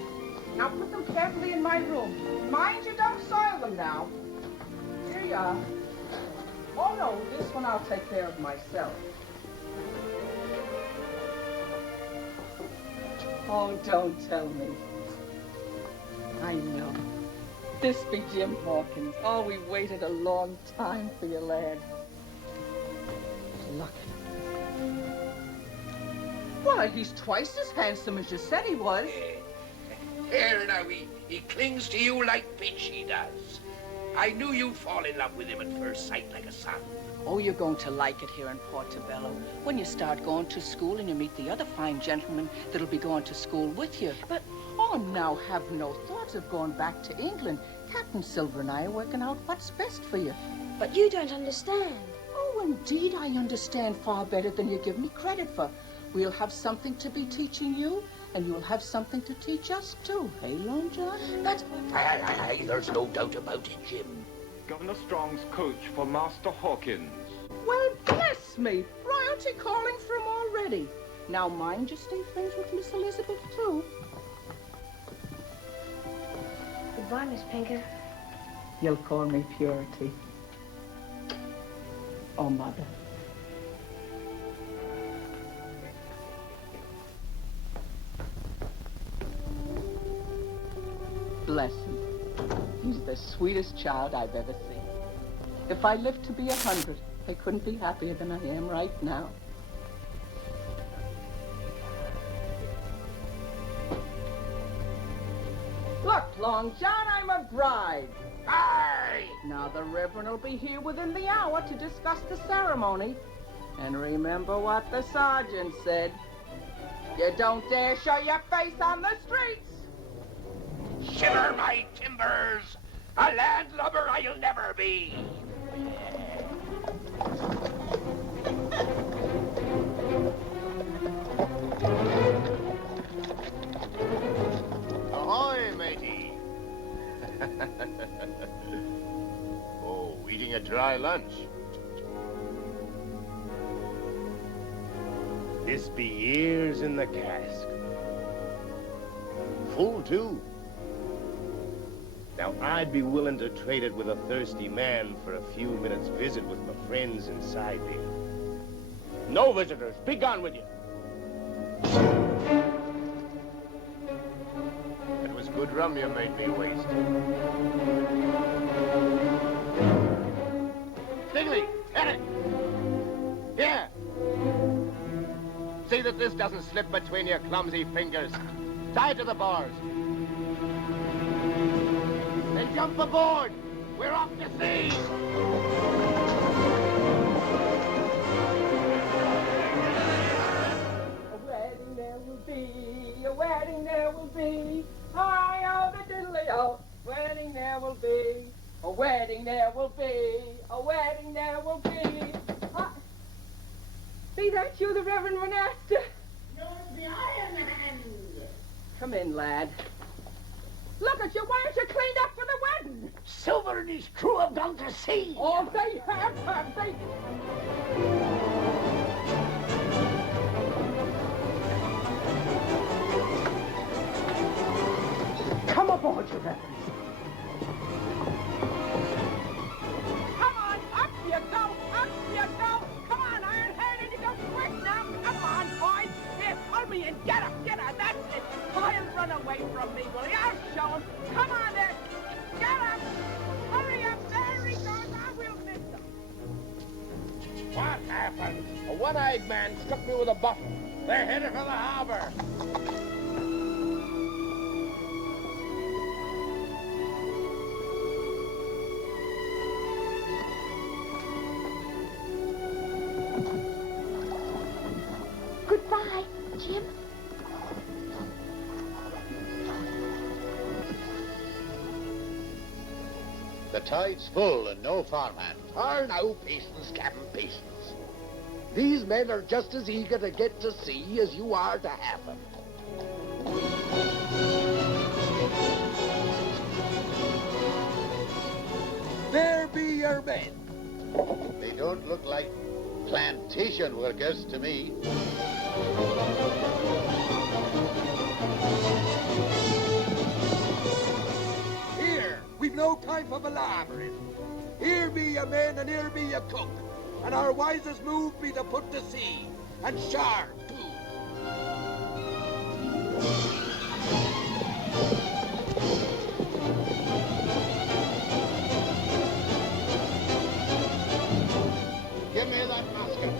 Now put them carefully in my room. Mind you don't soil them now. Here you are. Oh, no, this one I'll take care of myself. Oh, don't tell me. I know. This be Jim Hawkins. Oh, we waited a long time for you, lad. Lucky. Why, he's twice as handsome as you said he was. Here now, he clings to you like bitch, he does. I knew you'd fall in love with him at first sight like a son. Oh, you're going to like it here in Portobello when you start going to school and you meet the other fine gentlemen that'll be going to school with you. But, oh, now have no thoughts of going back to England. Captain Silver and I are working out what's best for you. But you don't understand. Oh, indeed, I understand far better than you give me credit for. We'll have something to be teaching you, and you'll have something to teach us, too. Hey, Long John? That's... Aye, there's no doubt about it, Jim. Governor Strong's coach for Master Hawkins. Well, bless me. Royalty calling for him already. Now, mind you stay friends with Miss Elizabeth, too. Goodbye, Miss Pinker. You'll call me Purity. Oh, Mother. Bless him. He's the sweetest child I've ever seen. If I lived to be 100, I couldn't be happier than I am right now. Look, Long John, I'm a bride. Aye! Now the Reverend will be here within the hour to discuss the ceremony. And remember what the sergeant said. You don't dare show your face on the streets. Shiver my timbers! A landlubber I'll never be! Ahoy, matey! Oh, eating a dry lunch. This be years in the cask. Full, too. Now, I'd be willing to trade it with a thirsty man for a few minutes' visit with my friends inside there. No visitors. Be gone with you. It was good rum you made me waste. Stigley, Eric! Here! See that this doesn't slip between your clumsy fingers. Tie it to the bars. Then jump aboard! We're off to sea! A wedding there will be, a wedding there will be. Hi, oh, the diddly-o. Wedding there will be, a wedding there will be, a wedding there will be. Be that you, the Reverend Monasta? You're the Iron Hand. Come in, lad. Look at you, why aren't you cleaned up for the wedding? Silver and his crew have gone to sea. Oh, they have they? Come aboard, your reverence. Come on, up you go, up you go. Come on, Iron-Headed, you go quick now. Come on, boys. Here, pull me in. Get up, that's it. I'll run away from me, will you? I'll show him. Come on there. Get up. Hurry up. There he goes. I will miss him. What happened? A one-eyed man struck me with a bottle. They're headed for the harbor. Goodbye, Jim. The tide's full and no farmhand. Now, patience, Captain, patience. These men are just as eager to get to sea as you are to have them. There be your men. They don't look like plantation workers to me. Here, we've no time for palavering. Here be your men and here be your cook. And our wisest move be to put to sea. And sharp, too. Give me that musket.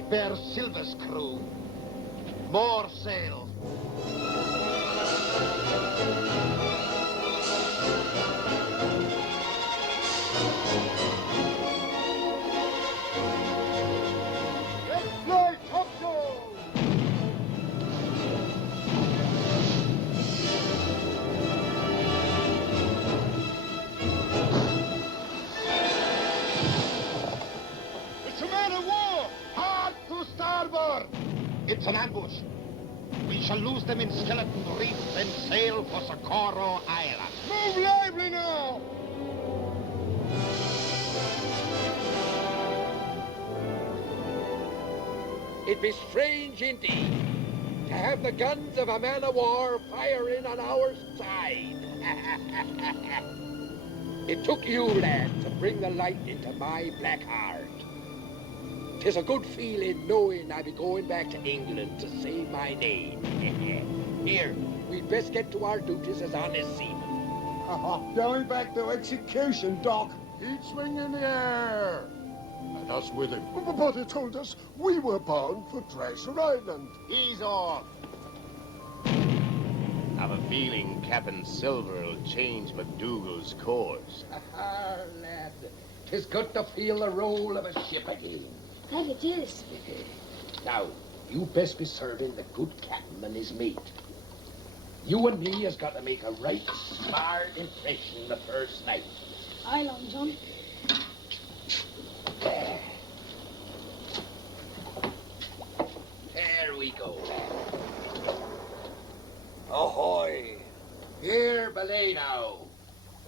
It bears Silver's crew. More sail. Fly topsail! It's a man of war! Hard to starboard! It's an ambush. We shall lose them in Skeleton Reef and sail for Socorro Island. Move lively now! It be strange indeed to have the guns of a man of war firing on our side. It took you, lad, to bring the light into my black heart. 'Tis a good feeling knowing I be going back to England to save my name. Here, we'd best get to our duties as honest seamen. Going back to execution, Doc. He'd swing in the air. And us with him. But he told us we were bound for Treasure Island. He's off. I've a feeling Captain Silver will change MacDougall's course. Ah, lad, 'tis good to feel the roll of a ship again. That it is. Now, you best be serving the good captain and his mate. You and me has got to make a right smart impression the first night. Aye, Long John. There we go. Ahoy! Here, belay now.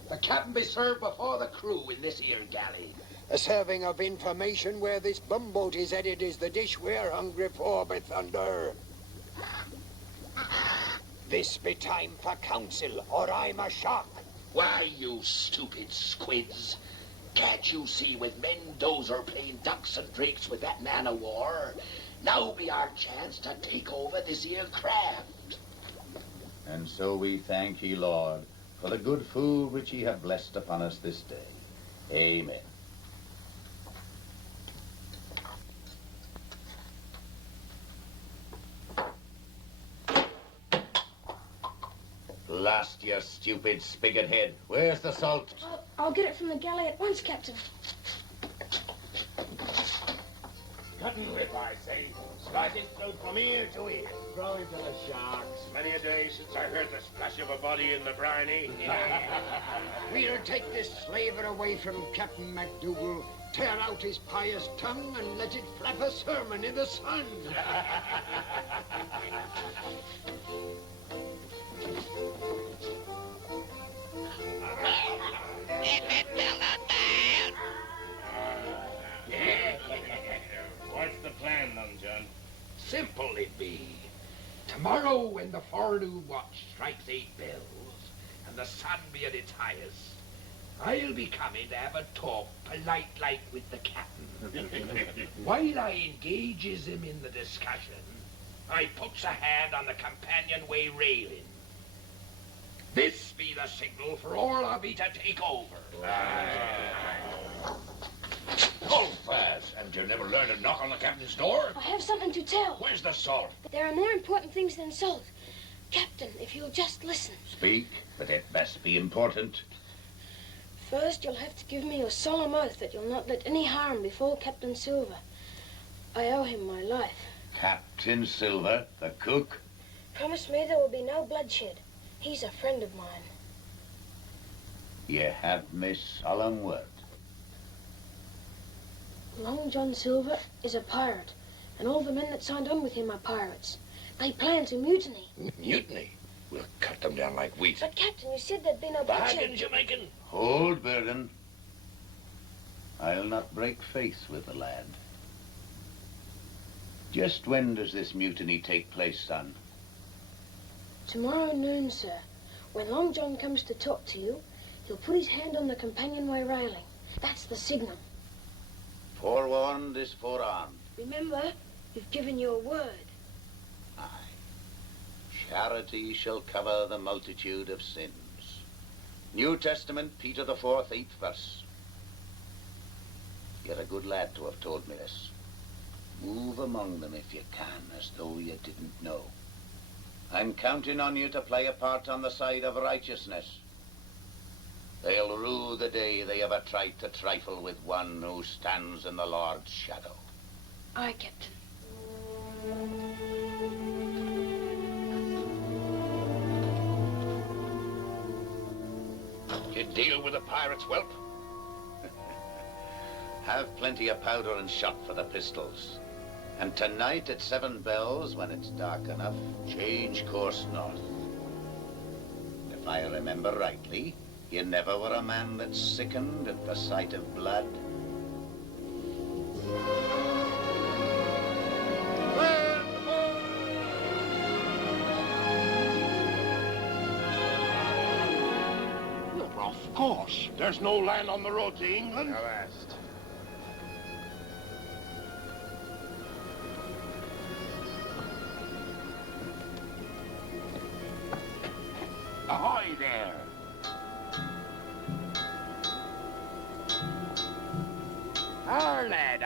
The captain be served before the crew in this here galley. A serving of information where this bumboat is headed is the dish we're hungry for, by thunder. This be time for council, or I'm a shock. Why, you stupid squids? Can't you see with Mendoza playing ducks and drakes with that man of war? Now be our chance to take over this here craft. And so we thank ye, Lord, for the good food which ye have blessed upon us this day. Amen. Blast you stupid spigot head. Where's the salt? I'll get it from the galley at once, Captain. Cutting whip, I say. Slice his throat from ear to ear. Throw him to the sharks. Many a day since I heard the splash of a body in the briny. We'll take this slaver away from Captain MacDougall, tear out his pious tongue, and let it flap a sermon in the sun. What's the plan, Long John? Simple it be. Tomorrow, when the forenoon watch strikes 8 bells, and the sun be at its highest, I'll be coming to have a talk polite-like with the captain. While I engages him in the discussion, I puts a hand on the companionway railing. This be the signal for all of ye to take over. Hold fast. And you never learned to knock on the captain's door? I have something to tell. Where's the salt? There are more important things than salt. Captain, if you'll just listen. Speak, but it must be important. First, you'll have to give me your solemn oath that you'll not let any harm befall Captain Silver. I owe him my life. Captain Silver, the cook? Promise me there will be no bloodshed. He's a friend of mine. Ye have me solemn word. Long John Silver is a pirate, and all the men that signed on with him are pirates. They plan to mutiny. Mutiny? We'll cut them down like wheat. But, Captain, you said there'd be no bloodshed. Bargains you're making? Hold, Burden. I'll not break faith with the lad. Just when does this mutiny take place, son? Tomorrow noon, sir. When Long John comes to talk to you, he'll put his hand on the companionway railing. That's the signal. Forewarned is forearmed. Remember, you've given your word. Aye. Charity shall cover the multitude of sins. New Testament, Peter the 4th, 8th verse. You're a good lad to have told me this. Move among them if you can, as though you didn't know. I'm counting on you to play a part on the side of righteousness. They'll rue the day they ever tried to trifle with one who stands in the Lord's shadow. Aye, Captain. You deal with the pirates, whelp? Have plenty of powder and shot for the pistols. And tonight at 7 bells, when it's dark enough, change course north. If I remember rightly, you never were a man that sickened at the sight of blood. Of course. There's no land on the road to England. Avast. Ahoy there. Ah, lad,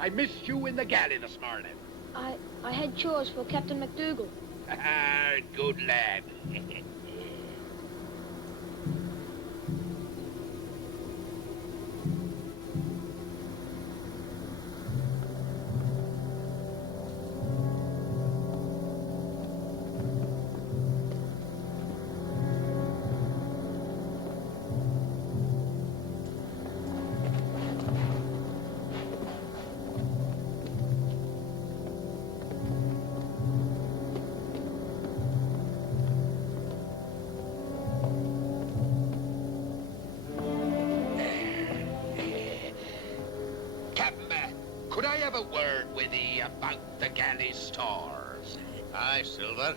I missed you in the galley this morning. I had chores for Captain MacDougall. Ah, good lad. Could I have a word with ye about the galley stores? Aye, Silver.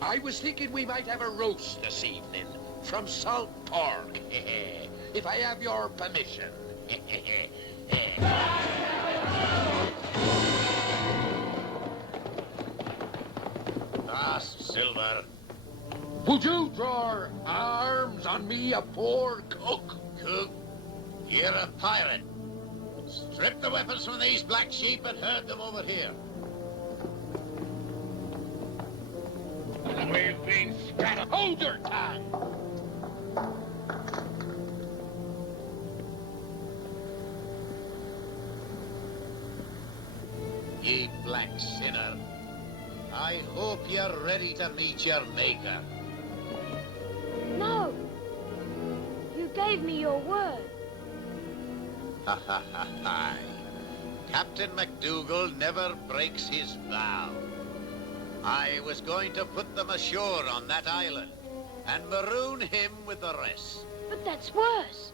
I was thinking we might have a roast this evening from salt pork, if I have your permission. Fast, Silver. Would you draw arms on me, a poor cook? Cook, you're a pirate. Strip the weapons from these black sheep and herd them over here. We've been scattered. Hold your tongue! Ye black sinner, I hope you're ready to meet your maker. No! You gave me your word. Ha ha ha ha. Captain MacDougall never breaks his vow. I was going to put them ashore on that island and maroon him with the rest. But that's worse.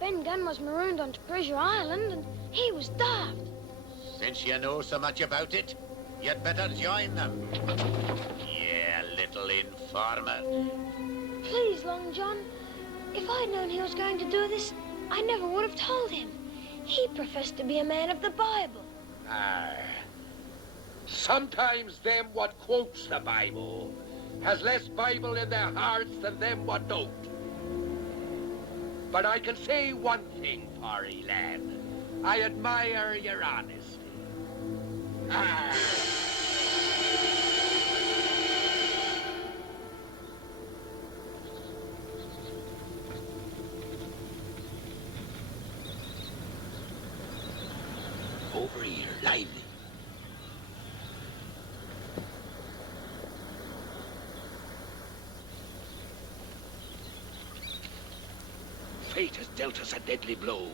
Ben Gunn was marooned onto Treasure Island and he was daft. Since you know so much about it, you'd better join them. Yeah, little informer. Please, Long John, if I'd known he was going to do this, I never would have told him. He professed to be a man of the Bible. Ah. Sometimes them what quotes the Bible has less Bible in their hearts than them what don't. But I can say one thing, Parry lad. I admire your honesty. Ah. Over here, lively. Fate has dealt us a deadly blow.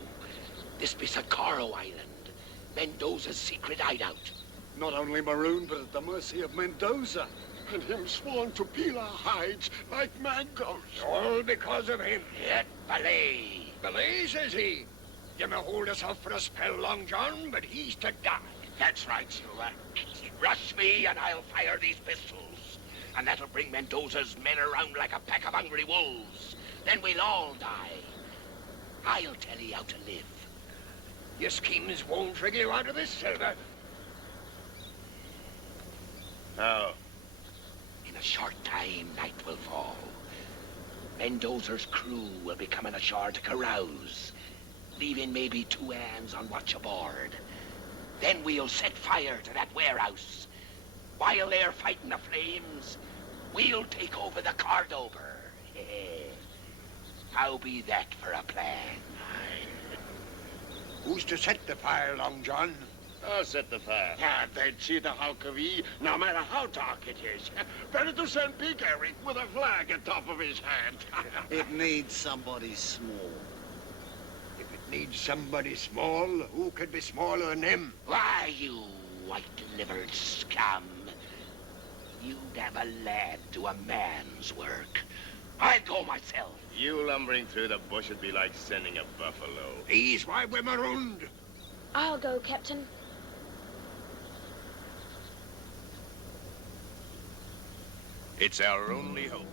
This be Socorro Island, Mendoza's secret hideout. Not only marooned, but at the mercy of Mendoza. And him sworn to peel our hides like mangoes. All because of him. Yet belay. Belay, says he. You may hold us off for a spell, Long John, but he's to die. That's right, Silver. Rush me and I'll fire these pistols. And that'll bring Mendoza's men around like a pack of hungry wolves. Then we'll all die. I'll tell you how to live. Your schemes won't trigger you out of this, Silver. No. In a short time, night will fall. Mendoza's crew will be coming ashore to carouse, leaving maybe 2 hands on watch aboard. Then we'll set fire to that warehouse. While they're fighting the flames, we'll take over the Cordover. How be that for a plan? Who's to set the fire, Long John? I'll set the fire. Ah, then see the hulk of ye, no matter how dark it is. Better to send Big Eric with a flag atop of his hand. It needs somebody small. If it needs somebody small, who could be smaller than him? Why, you white-livered scum. You'd have a lad do a man's work. I'll go myself. You lumbering through the bush would be like sending a buffalo. He's why we're marooned. I'll go, Captain. It's our only hope.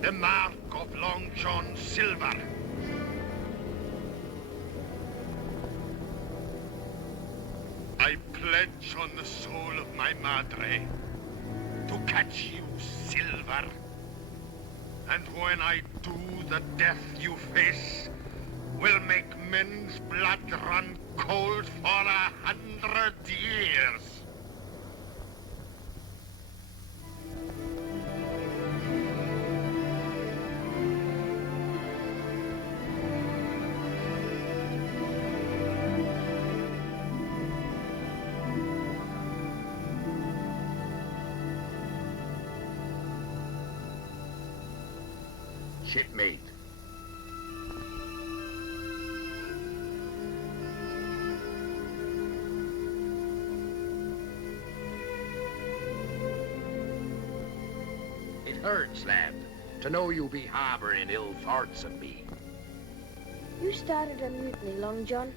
The mark of Long John Silver. I pledge on the soul of my madre to catch you, Silver. And when I do, the death you face will make men's blood run cold for 100 years. Shipmate. It hurts, lad, to know you be harboring ill thoughts of me. You started a mutiny, Long John.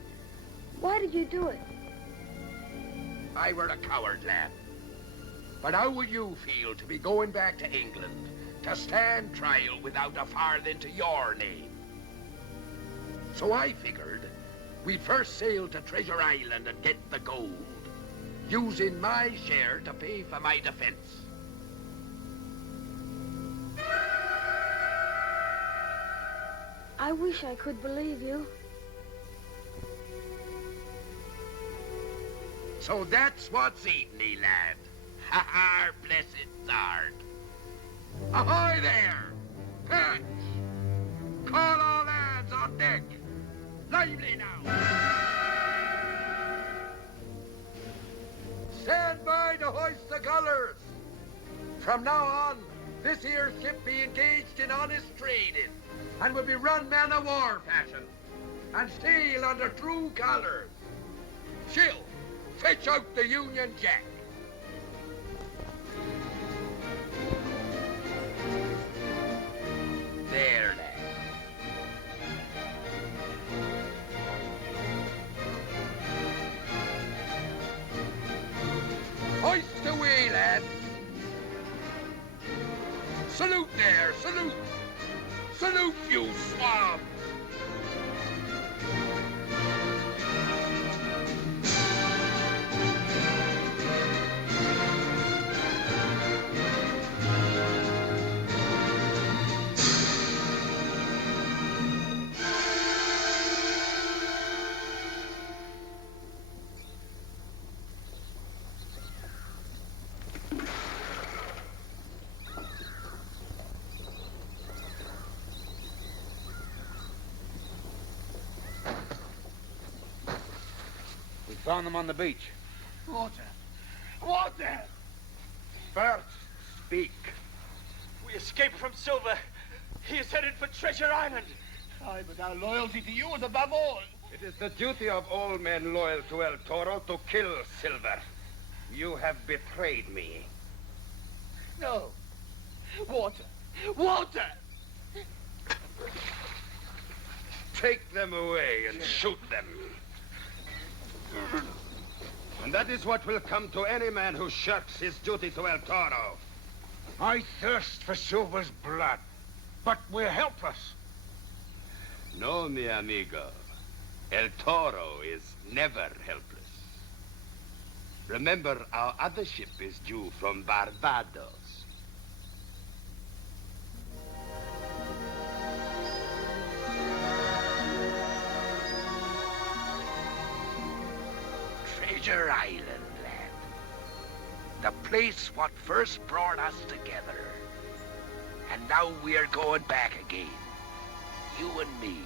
Why did you do it? I were a coward, lad. But how would you feel to be going back to England to stand trial without a farthing to your name. So I figured we'd first sail to Treasure Island and get the gold, using my share to pay for my defense. I wish I could believe you. So that's what's eating thee, lad. Ha ha, blessed Zard. Ahoy there! Catch! Call all hands on deck! Lively now! Stand by to hoist the colors! From now on, this here ship be engaged in honest trading, and will be run man-of-war fashion, and sail under true colors. Chill! Fetch out the Union Jack. There, lad. Hoist away, lad. Salute there, salute. Salute, you swab. Found them on the beach. Water! Water! First, speak. We escaped from Silver. He is headed for Treasure Island. Aye, but our loyalty to you is above all. It is the duty of all men loyal to El Toro to kill Silver. You have betrayed me. No. Water! Water! Take them away and shoot them. And that is what will come to any man who shirks his duty to El Toro. I thirst for Silver's blood, but we're helpless. No, mi amigo. El Toro is never helpless. Remember, our other ship is due from Barbados. Treasure Island, lad. The place what first brought us together. And now we're going back again. You and me.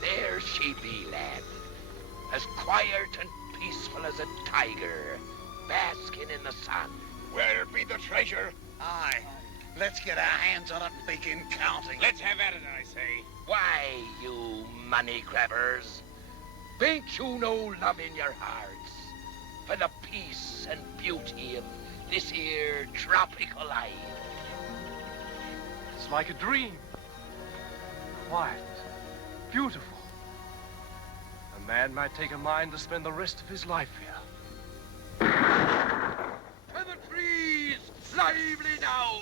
There she be, lad. As quiet and peaceful as a tiger, basking in the sun. Where be the treasure? Aye. Let's get our hands on it and begin counting. Let's have at it, I say. Why, you money grabbers? Ain't you no love in your hearts for the peace and beauty of this here tropical island? It's like a dream. Quiet. Beautiful. A man might take a mind to spend the rest of his life here. To the trees! Lively now!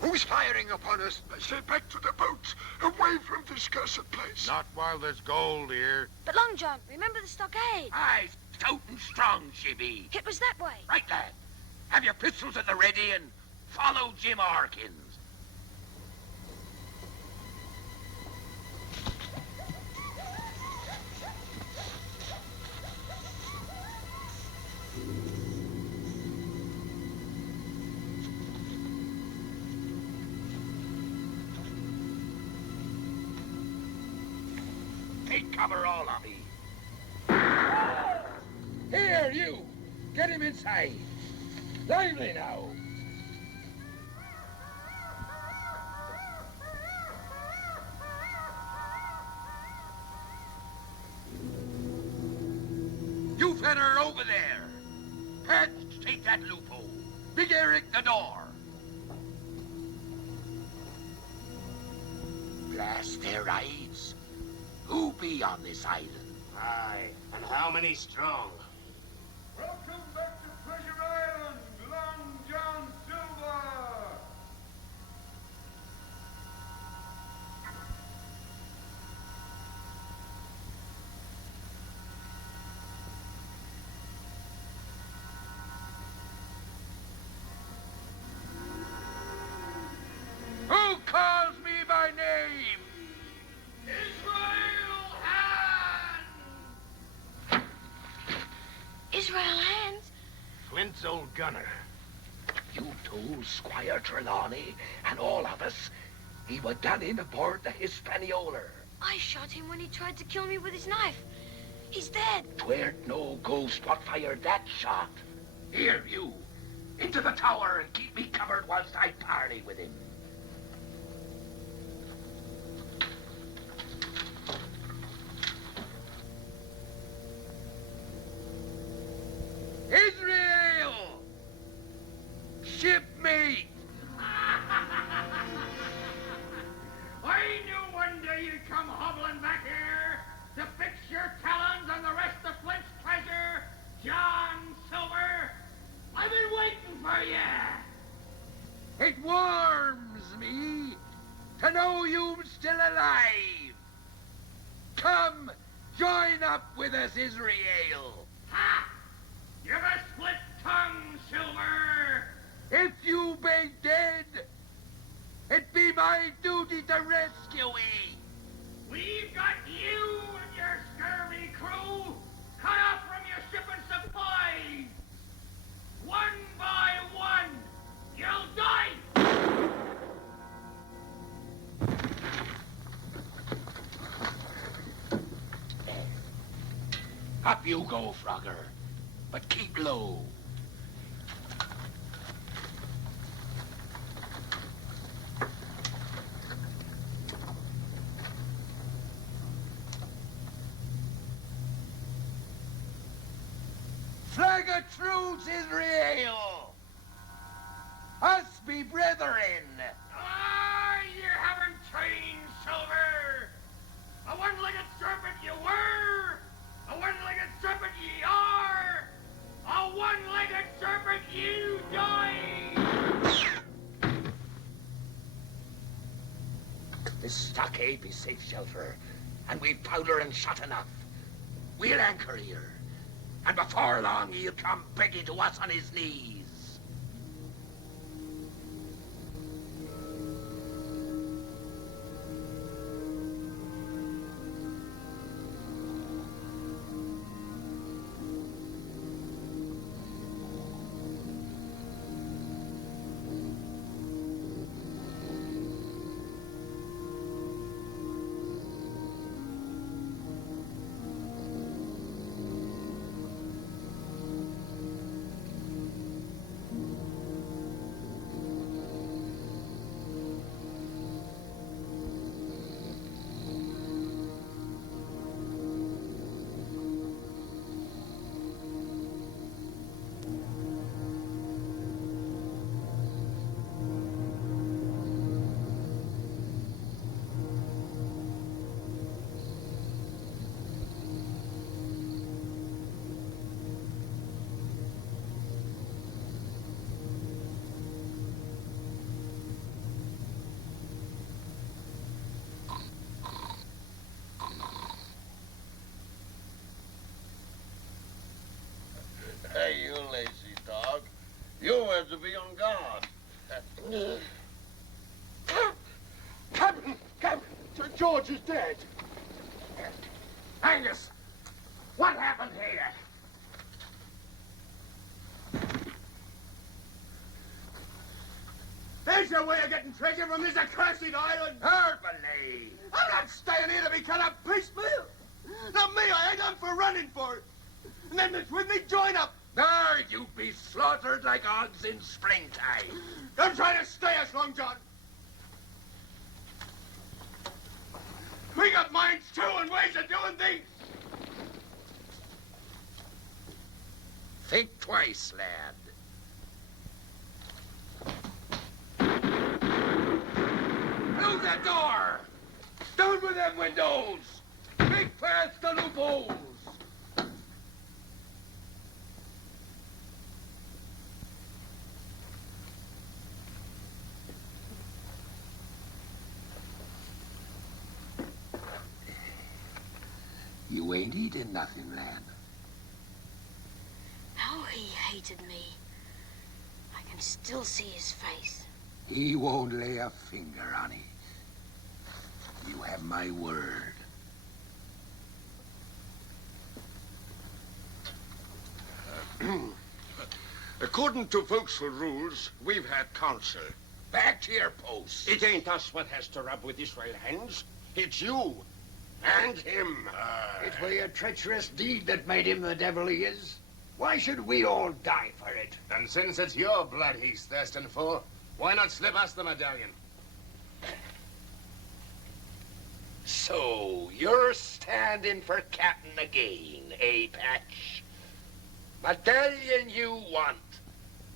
Who's firing upon us? I say back to the boats, away from this cursed place. Not while there's gold here. But Long John, remember the stockade? Aye, stout and strong she be. It was that way. Right, lad. Have your pistols at the ready and follow Jim Hawkins. Take cover, all of ye. Here, you! Get him inside. Lively now. You feller over there. Patch, take that loophole. Big Eric, the door. blast their eyes. Who be on this island? Aye, and how many strong? Welcome back to Treasure Island, Long John Silver! Who calls me by name? Israel Hands? Flint's old gunner. You told Squire Trelawney and all of us he was done in aboard the Hispaniola. I shot him when he tried to kill me with his knife. He's dead. 'Tweren't no ghost what fired that shot. Here, you. Into the tower and keep me covered whilst I parley with him. Israel! Shipmate! I knew one day you'd come hobbling back here to fix your talons on the rest of Flint's treasure, John Silver. I've been waiting for you. It warms me to know you're still alive. Come, join up with us, Israel. Ha! You've a split tongue, Silver. If you be dead, it be my duty to rescue ye. We've got you and your scurvy crew cut off from your shipping supplies. One by one, you'll die. Up you go, Frogger. But keep low. Flag of truce, Israel! Us be brethren! Ah, you haven't changed, Silver. A one-legged serpent you were, a one-legged serpent ye are, a one-legged serpent you die. This stockade be safe shelter, and we've powder and shot enough. We'll anchor here, and before long he'll come begging to us on his knees. Hey, you lazy dog. You were to be on guard. Captain! Sir George is dead. Angus, what happened here? There's your way of getting treasure from this accursed island. Hardly. I'm not staying here to be cut up piecemeal. Not me, I ain't done for running for it. And then that's with me, join up. There you be slaughtered like hogs in springtime. Don't try to stay us, Long John. We got minds too and ways of doing things. Think twice, lad. Through the door! Down with them windows! Make fast the loopholes! You ain't eating nothing, lad. How he hated me. I can still see his face. He won't lay a finger on it. You have my word. According to Vauxhall rules, we've had counsel. Back to your post. It ain't us what has to rub with Israel hands. It's you. And him. It were your treacherous deed that made him the devil he is. Why should we all die for it? And since it's your blood he's thirsting for, why not slip us the medallion? So, you're standing for captain again, eh, Patch? Medallion you want.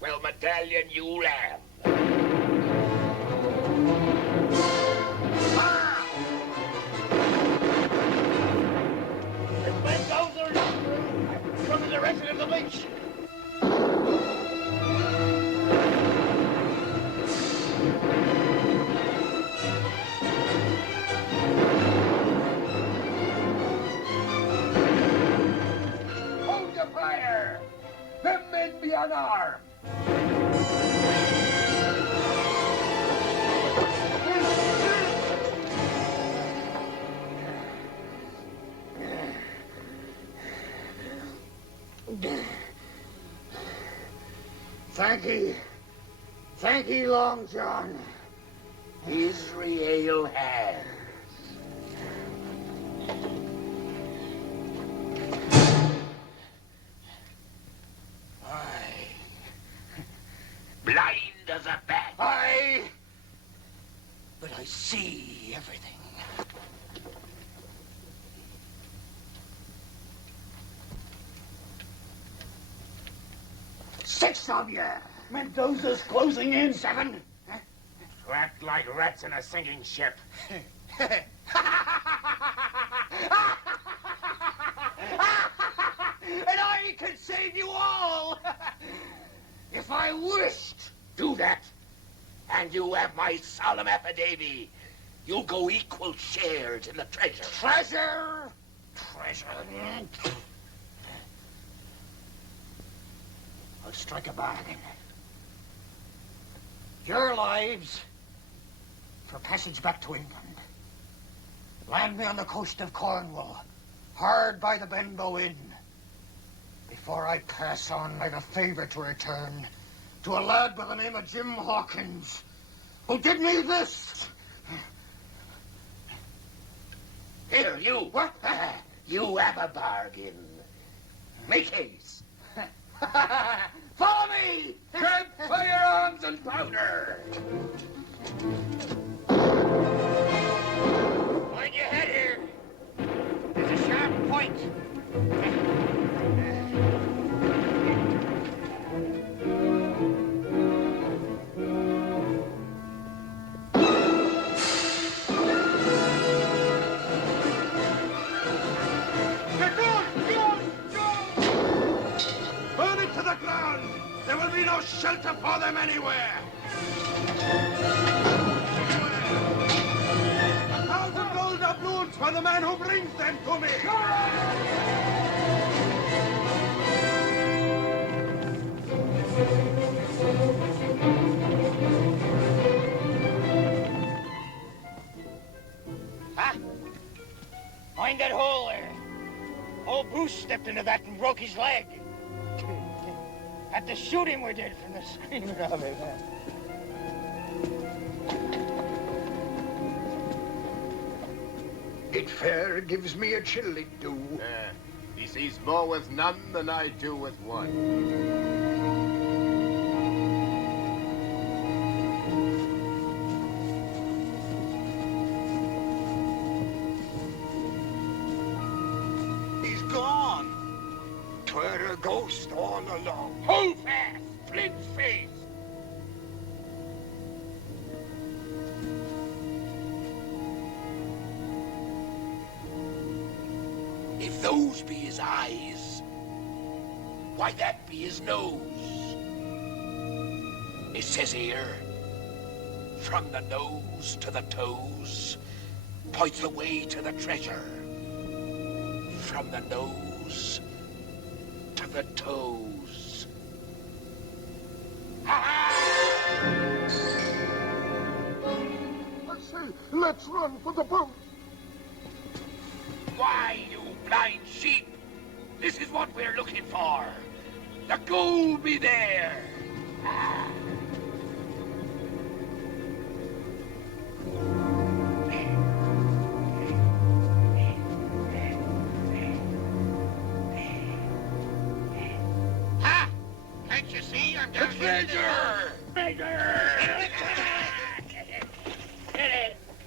Well, medallion you'll have. If Mendoza is from the rest of the beach. Hold your fire! Them men be unarmed! Thank ye, Long John. Israel has. Blind as a bat. But I see everything. Six of you. Mendoza's closing in. 7. Trapped like rats in a sinking ship. And I can save you all. If I wished, do that. And you have my solemn affidavit. You'll go equal shares in the treasure. Treasure? I'll strike a bargain. Your lives for passage back to England. Land me on the coast of Cornwall, hard by the Benbow Inn. Before I pass on, I've a favour to return to a lad by the name of Jim Hawkins, who did me this. Here, you. What? You have a bargain. Make haste. Follow me! Grab firearms and powder! Mind your head here. There's a sharp point. Burn it to the ground! There will be no shelter for them anywhere! 1,000 gold doubloons for the man who brings them to me! Huh? Mind that hole there. Old Bruce stepped into that and broke his leg. Had to shoot him, we did, from the screaming of it. It fair gives me a chill, it do. He sees more with none than I do with one. He's gone. 'Twere a ghost all along. Hold fast, Flint's face. those be his eyes, why, that be his nose. It says here, from the nose to the toes, points the way to the treasure. From the nose to the toes. I say, let's run for the boat. Why, you blind sheep? This is what we're looking for. The gold be there. Ha! Can't you see I'm down here? Treasure!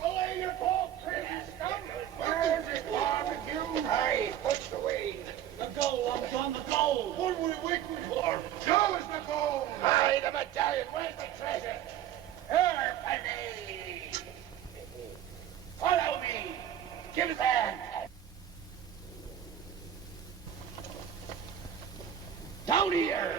Belay your poultry, scum! Where's this barbecue? Hey, push the way. The gold, Long John, the gold! What are we waiting for? Show us the gold! Hey, the medallion, where's the treasure? Here, Penny! Follow me! Give us a hand! Down here!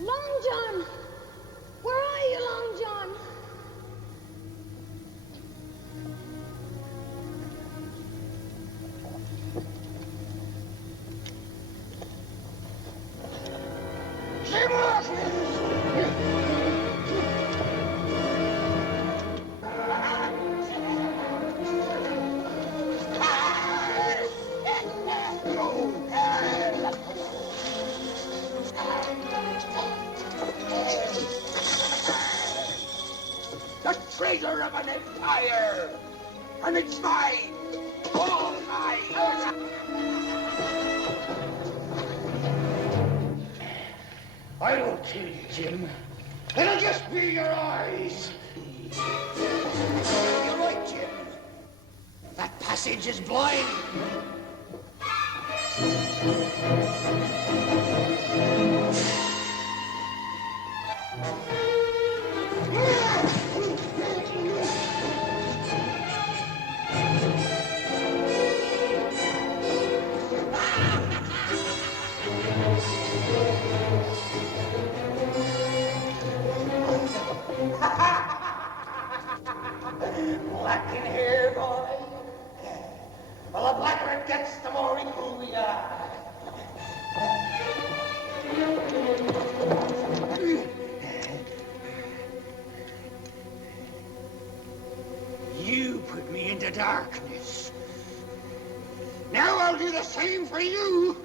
Long John! Where are you, Long John? Jim Hawkins! The treasure of an empire! And it's mine! All mine! I won't kill you, Jim. It'll just be your eyes. You're right, Jim. That passage is blind. Black in hair, boy. Well, the blacker it gets, the more equal we are. You put me into darkness. Now I'll do the same for you.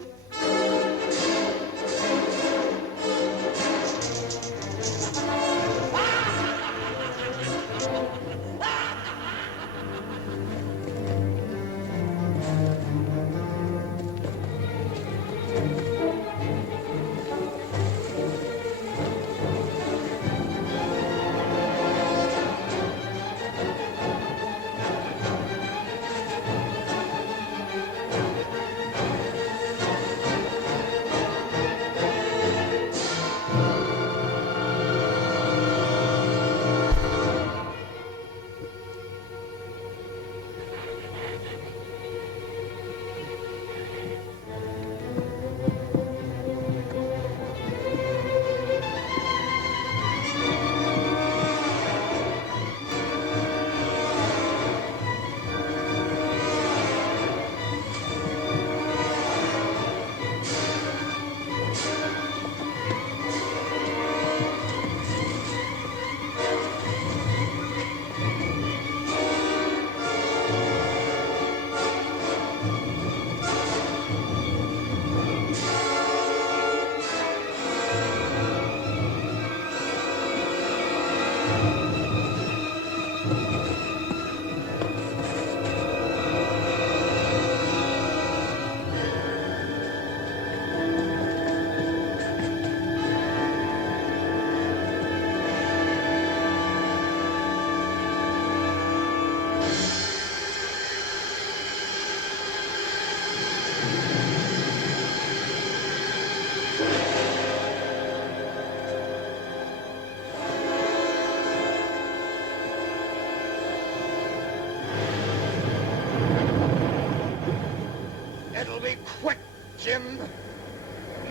It'll be quick, Jim.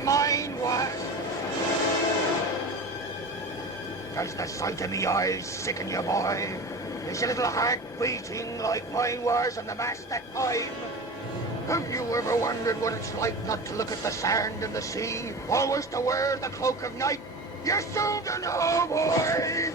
Mine was. Does the sight of me eyes sicken you, boy? Is your little heart beating like mine was on the mast that time? Have you ever wondered what it's like not to look at the sand and the sea, always to wear the cloak of night? You're soon to know, boys!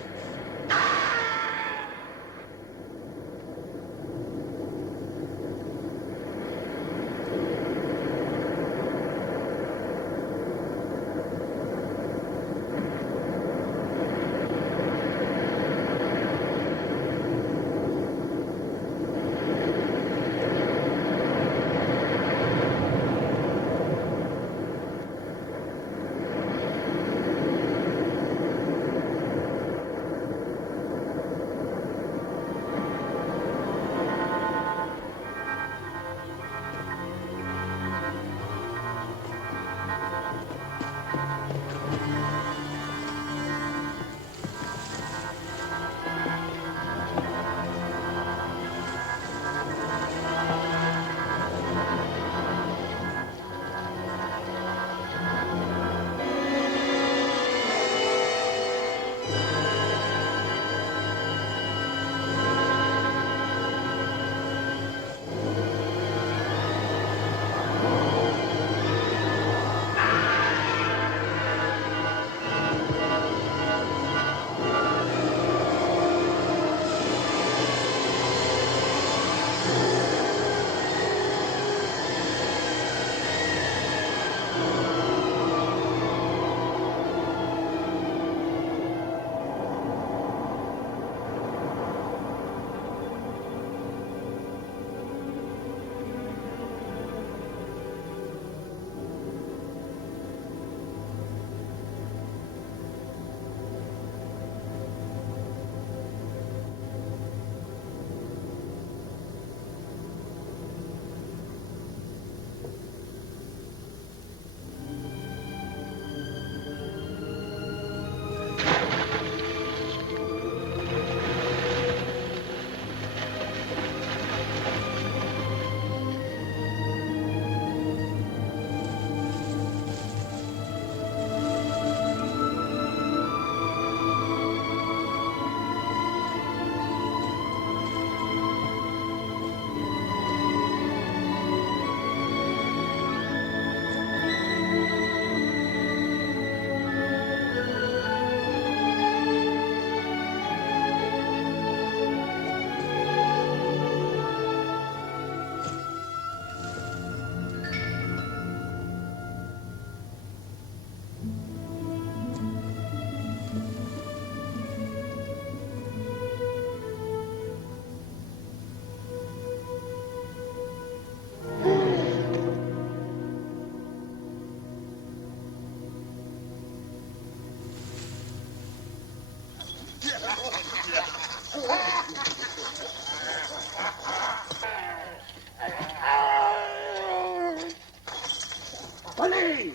Belay!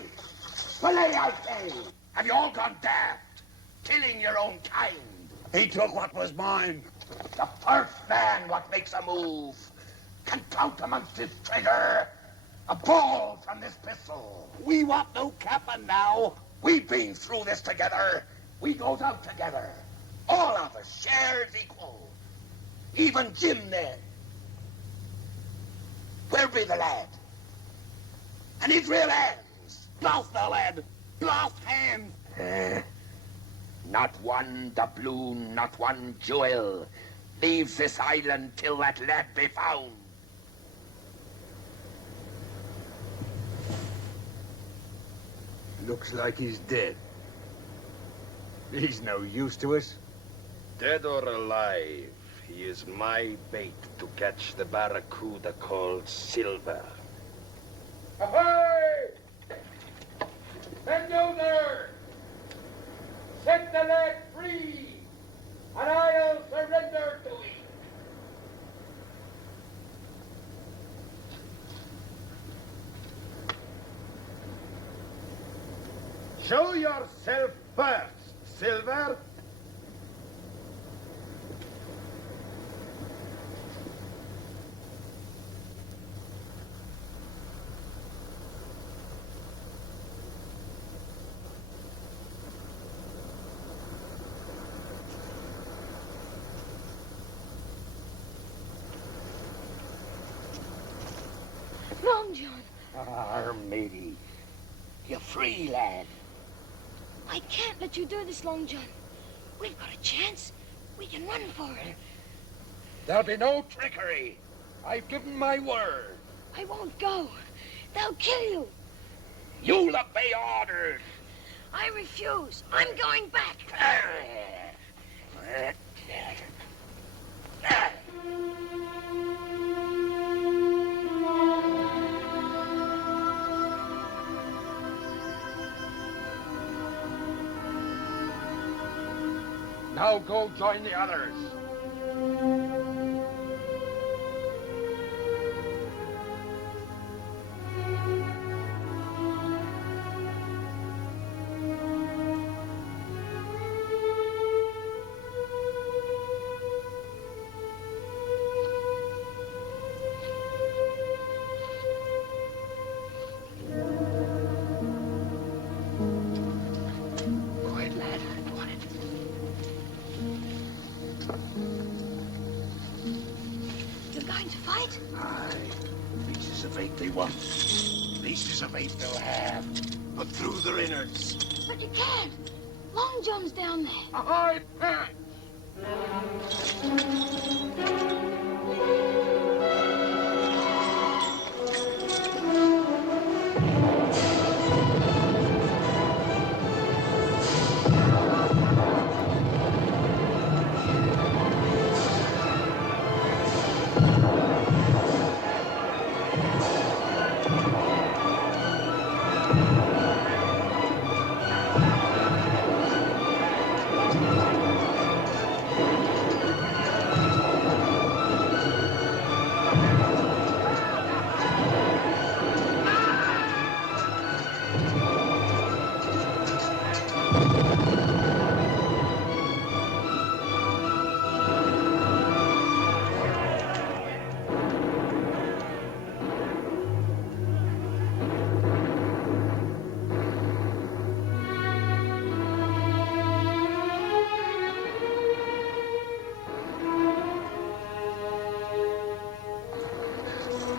Belay, I say! Have you all gone daft? Killing your own kind. He took what was mine. The first man what makes a move can count amongst his traitor. A ball from this pistol. We want no cap'n now. We've been through this together. We goes out together. All of us shares equal. Even Jim there. Where be the lad? And his real hands. Lost the lad. Lost hands. Not one doubloon, not one jewel leaves this island till that lad be found. Looks like he's dead. He's no use to us. Dead or alive, he is my bait to catch the barracuda called Silver. Ahoy! Mendoza! Set the lad free, and I'll surrender to him. Show yourself first, Silver. Long John. matey. You're free, lad. I can't let you do this, Long John. We've got a chance. We can run for it. There'll be no trickery. I've given my word. I won't go. They'll kill you. You'll obey orders. I refuse. I'm going back. Now go join the others. Quiet, lad. Quiet. You're going to fight? Aye. Pieces of eight they want. Pieces of eight they'll have. But through their innards. But you can't. Long John's down there. Ahoy, Pat!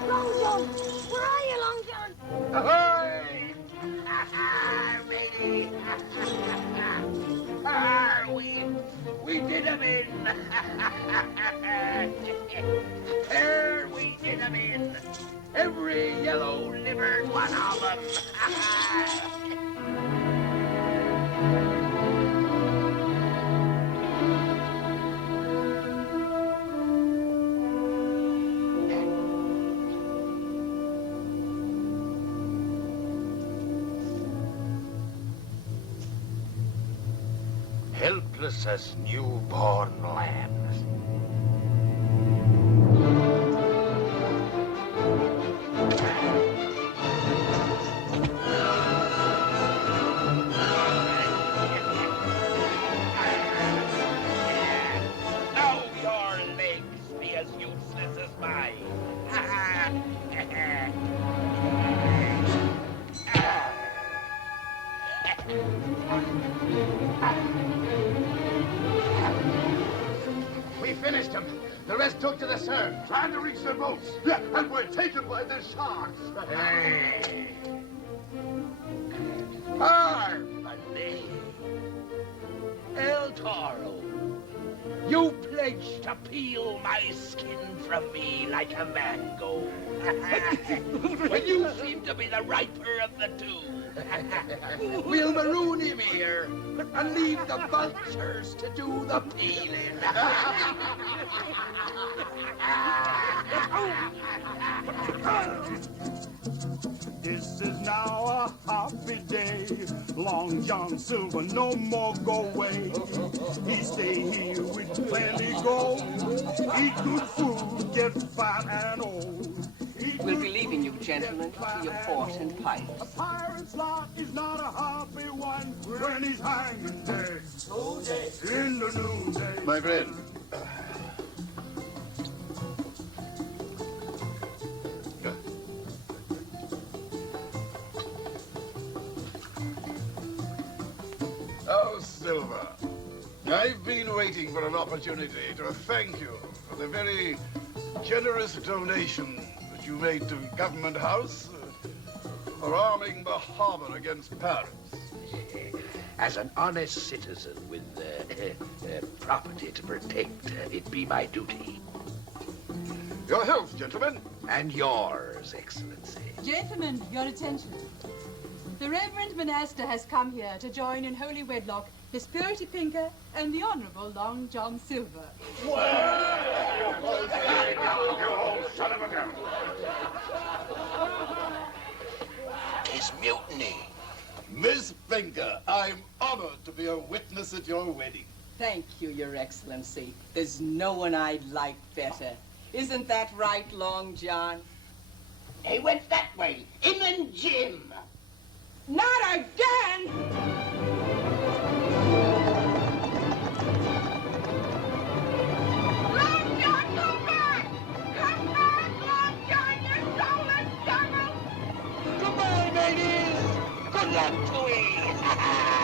Long John! Where are you, Long John? Ahoy! Matey! We did 'em in! There we did 'em in! Every yellow-livered one of 'em! Helpless as newborn lambs. Now your legs be as useless as mine. We finished them. The rest took to the surf. Trying to reach their boats. Yeah, and we're taken by the sharks. Hey. Harmony. El Toro, you pledged to peel my skin from me like a mango. When you seem to be the riper of the two. We'll maroon him here and leave the vultures to do the peeling. This is now a happy day. Long John Silver no more go away. He stay here with plenty gold. Eat good food, get fat and old. We'll be leaving you, gentlemen, to your port and pipes. A pirate's lot is not a happy one when he's hanging dead in the noonday. My friend. Oh, Silver. I've been waiting for an opportunity to thank you for the very generous donation that you made to Government House for arming the harbor against pirates. As an honest citizen with property to protect, it be my duty. Your health, gentlemen. And yours, Excellency. Gentlemen, your attention. The Reverend Monaster has come here to join in holy wedlock His Purity Pinker and the Honourable Long John Silver. You old son of a gun. It's mutiny. Miss Pinker, I'm honored to be a witness at your wedding. Thank you, Your Excellency. There's no one I'd like better. Isn't that right, Long John? He went that way. Him and Jim. Not again! Long John, come back! Come back, Long John, you soulless devil! Goodbye, ladies. Good luck to ye.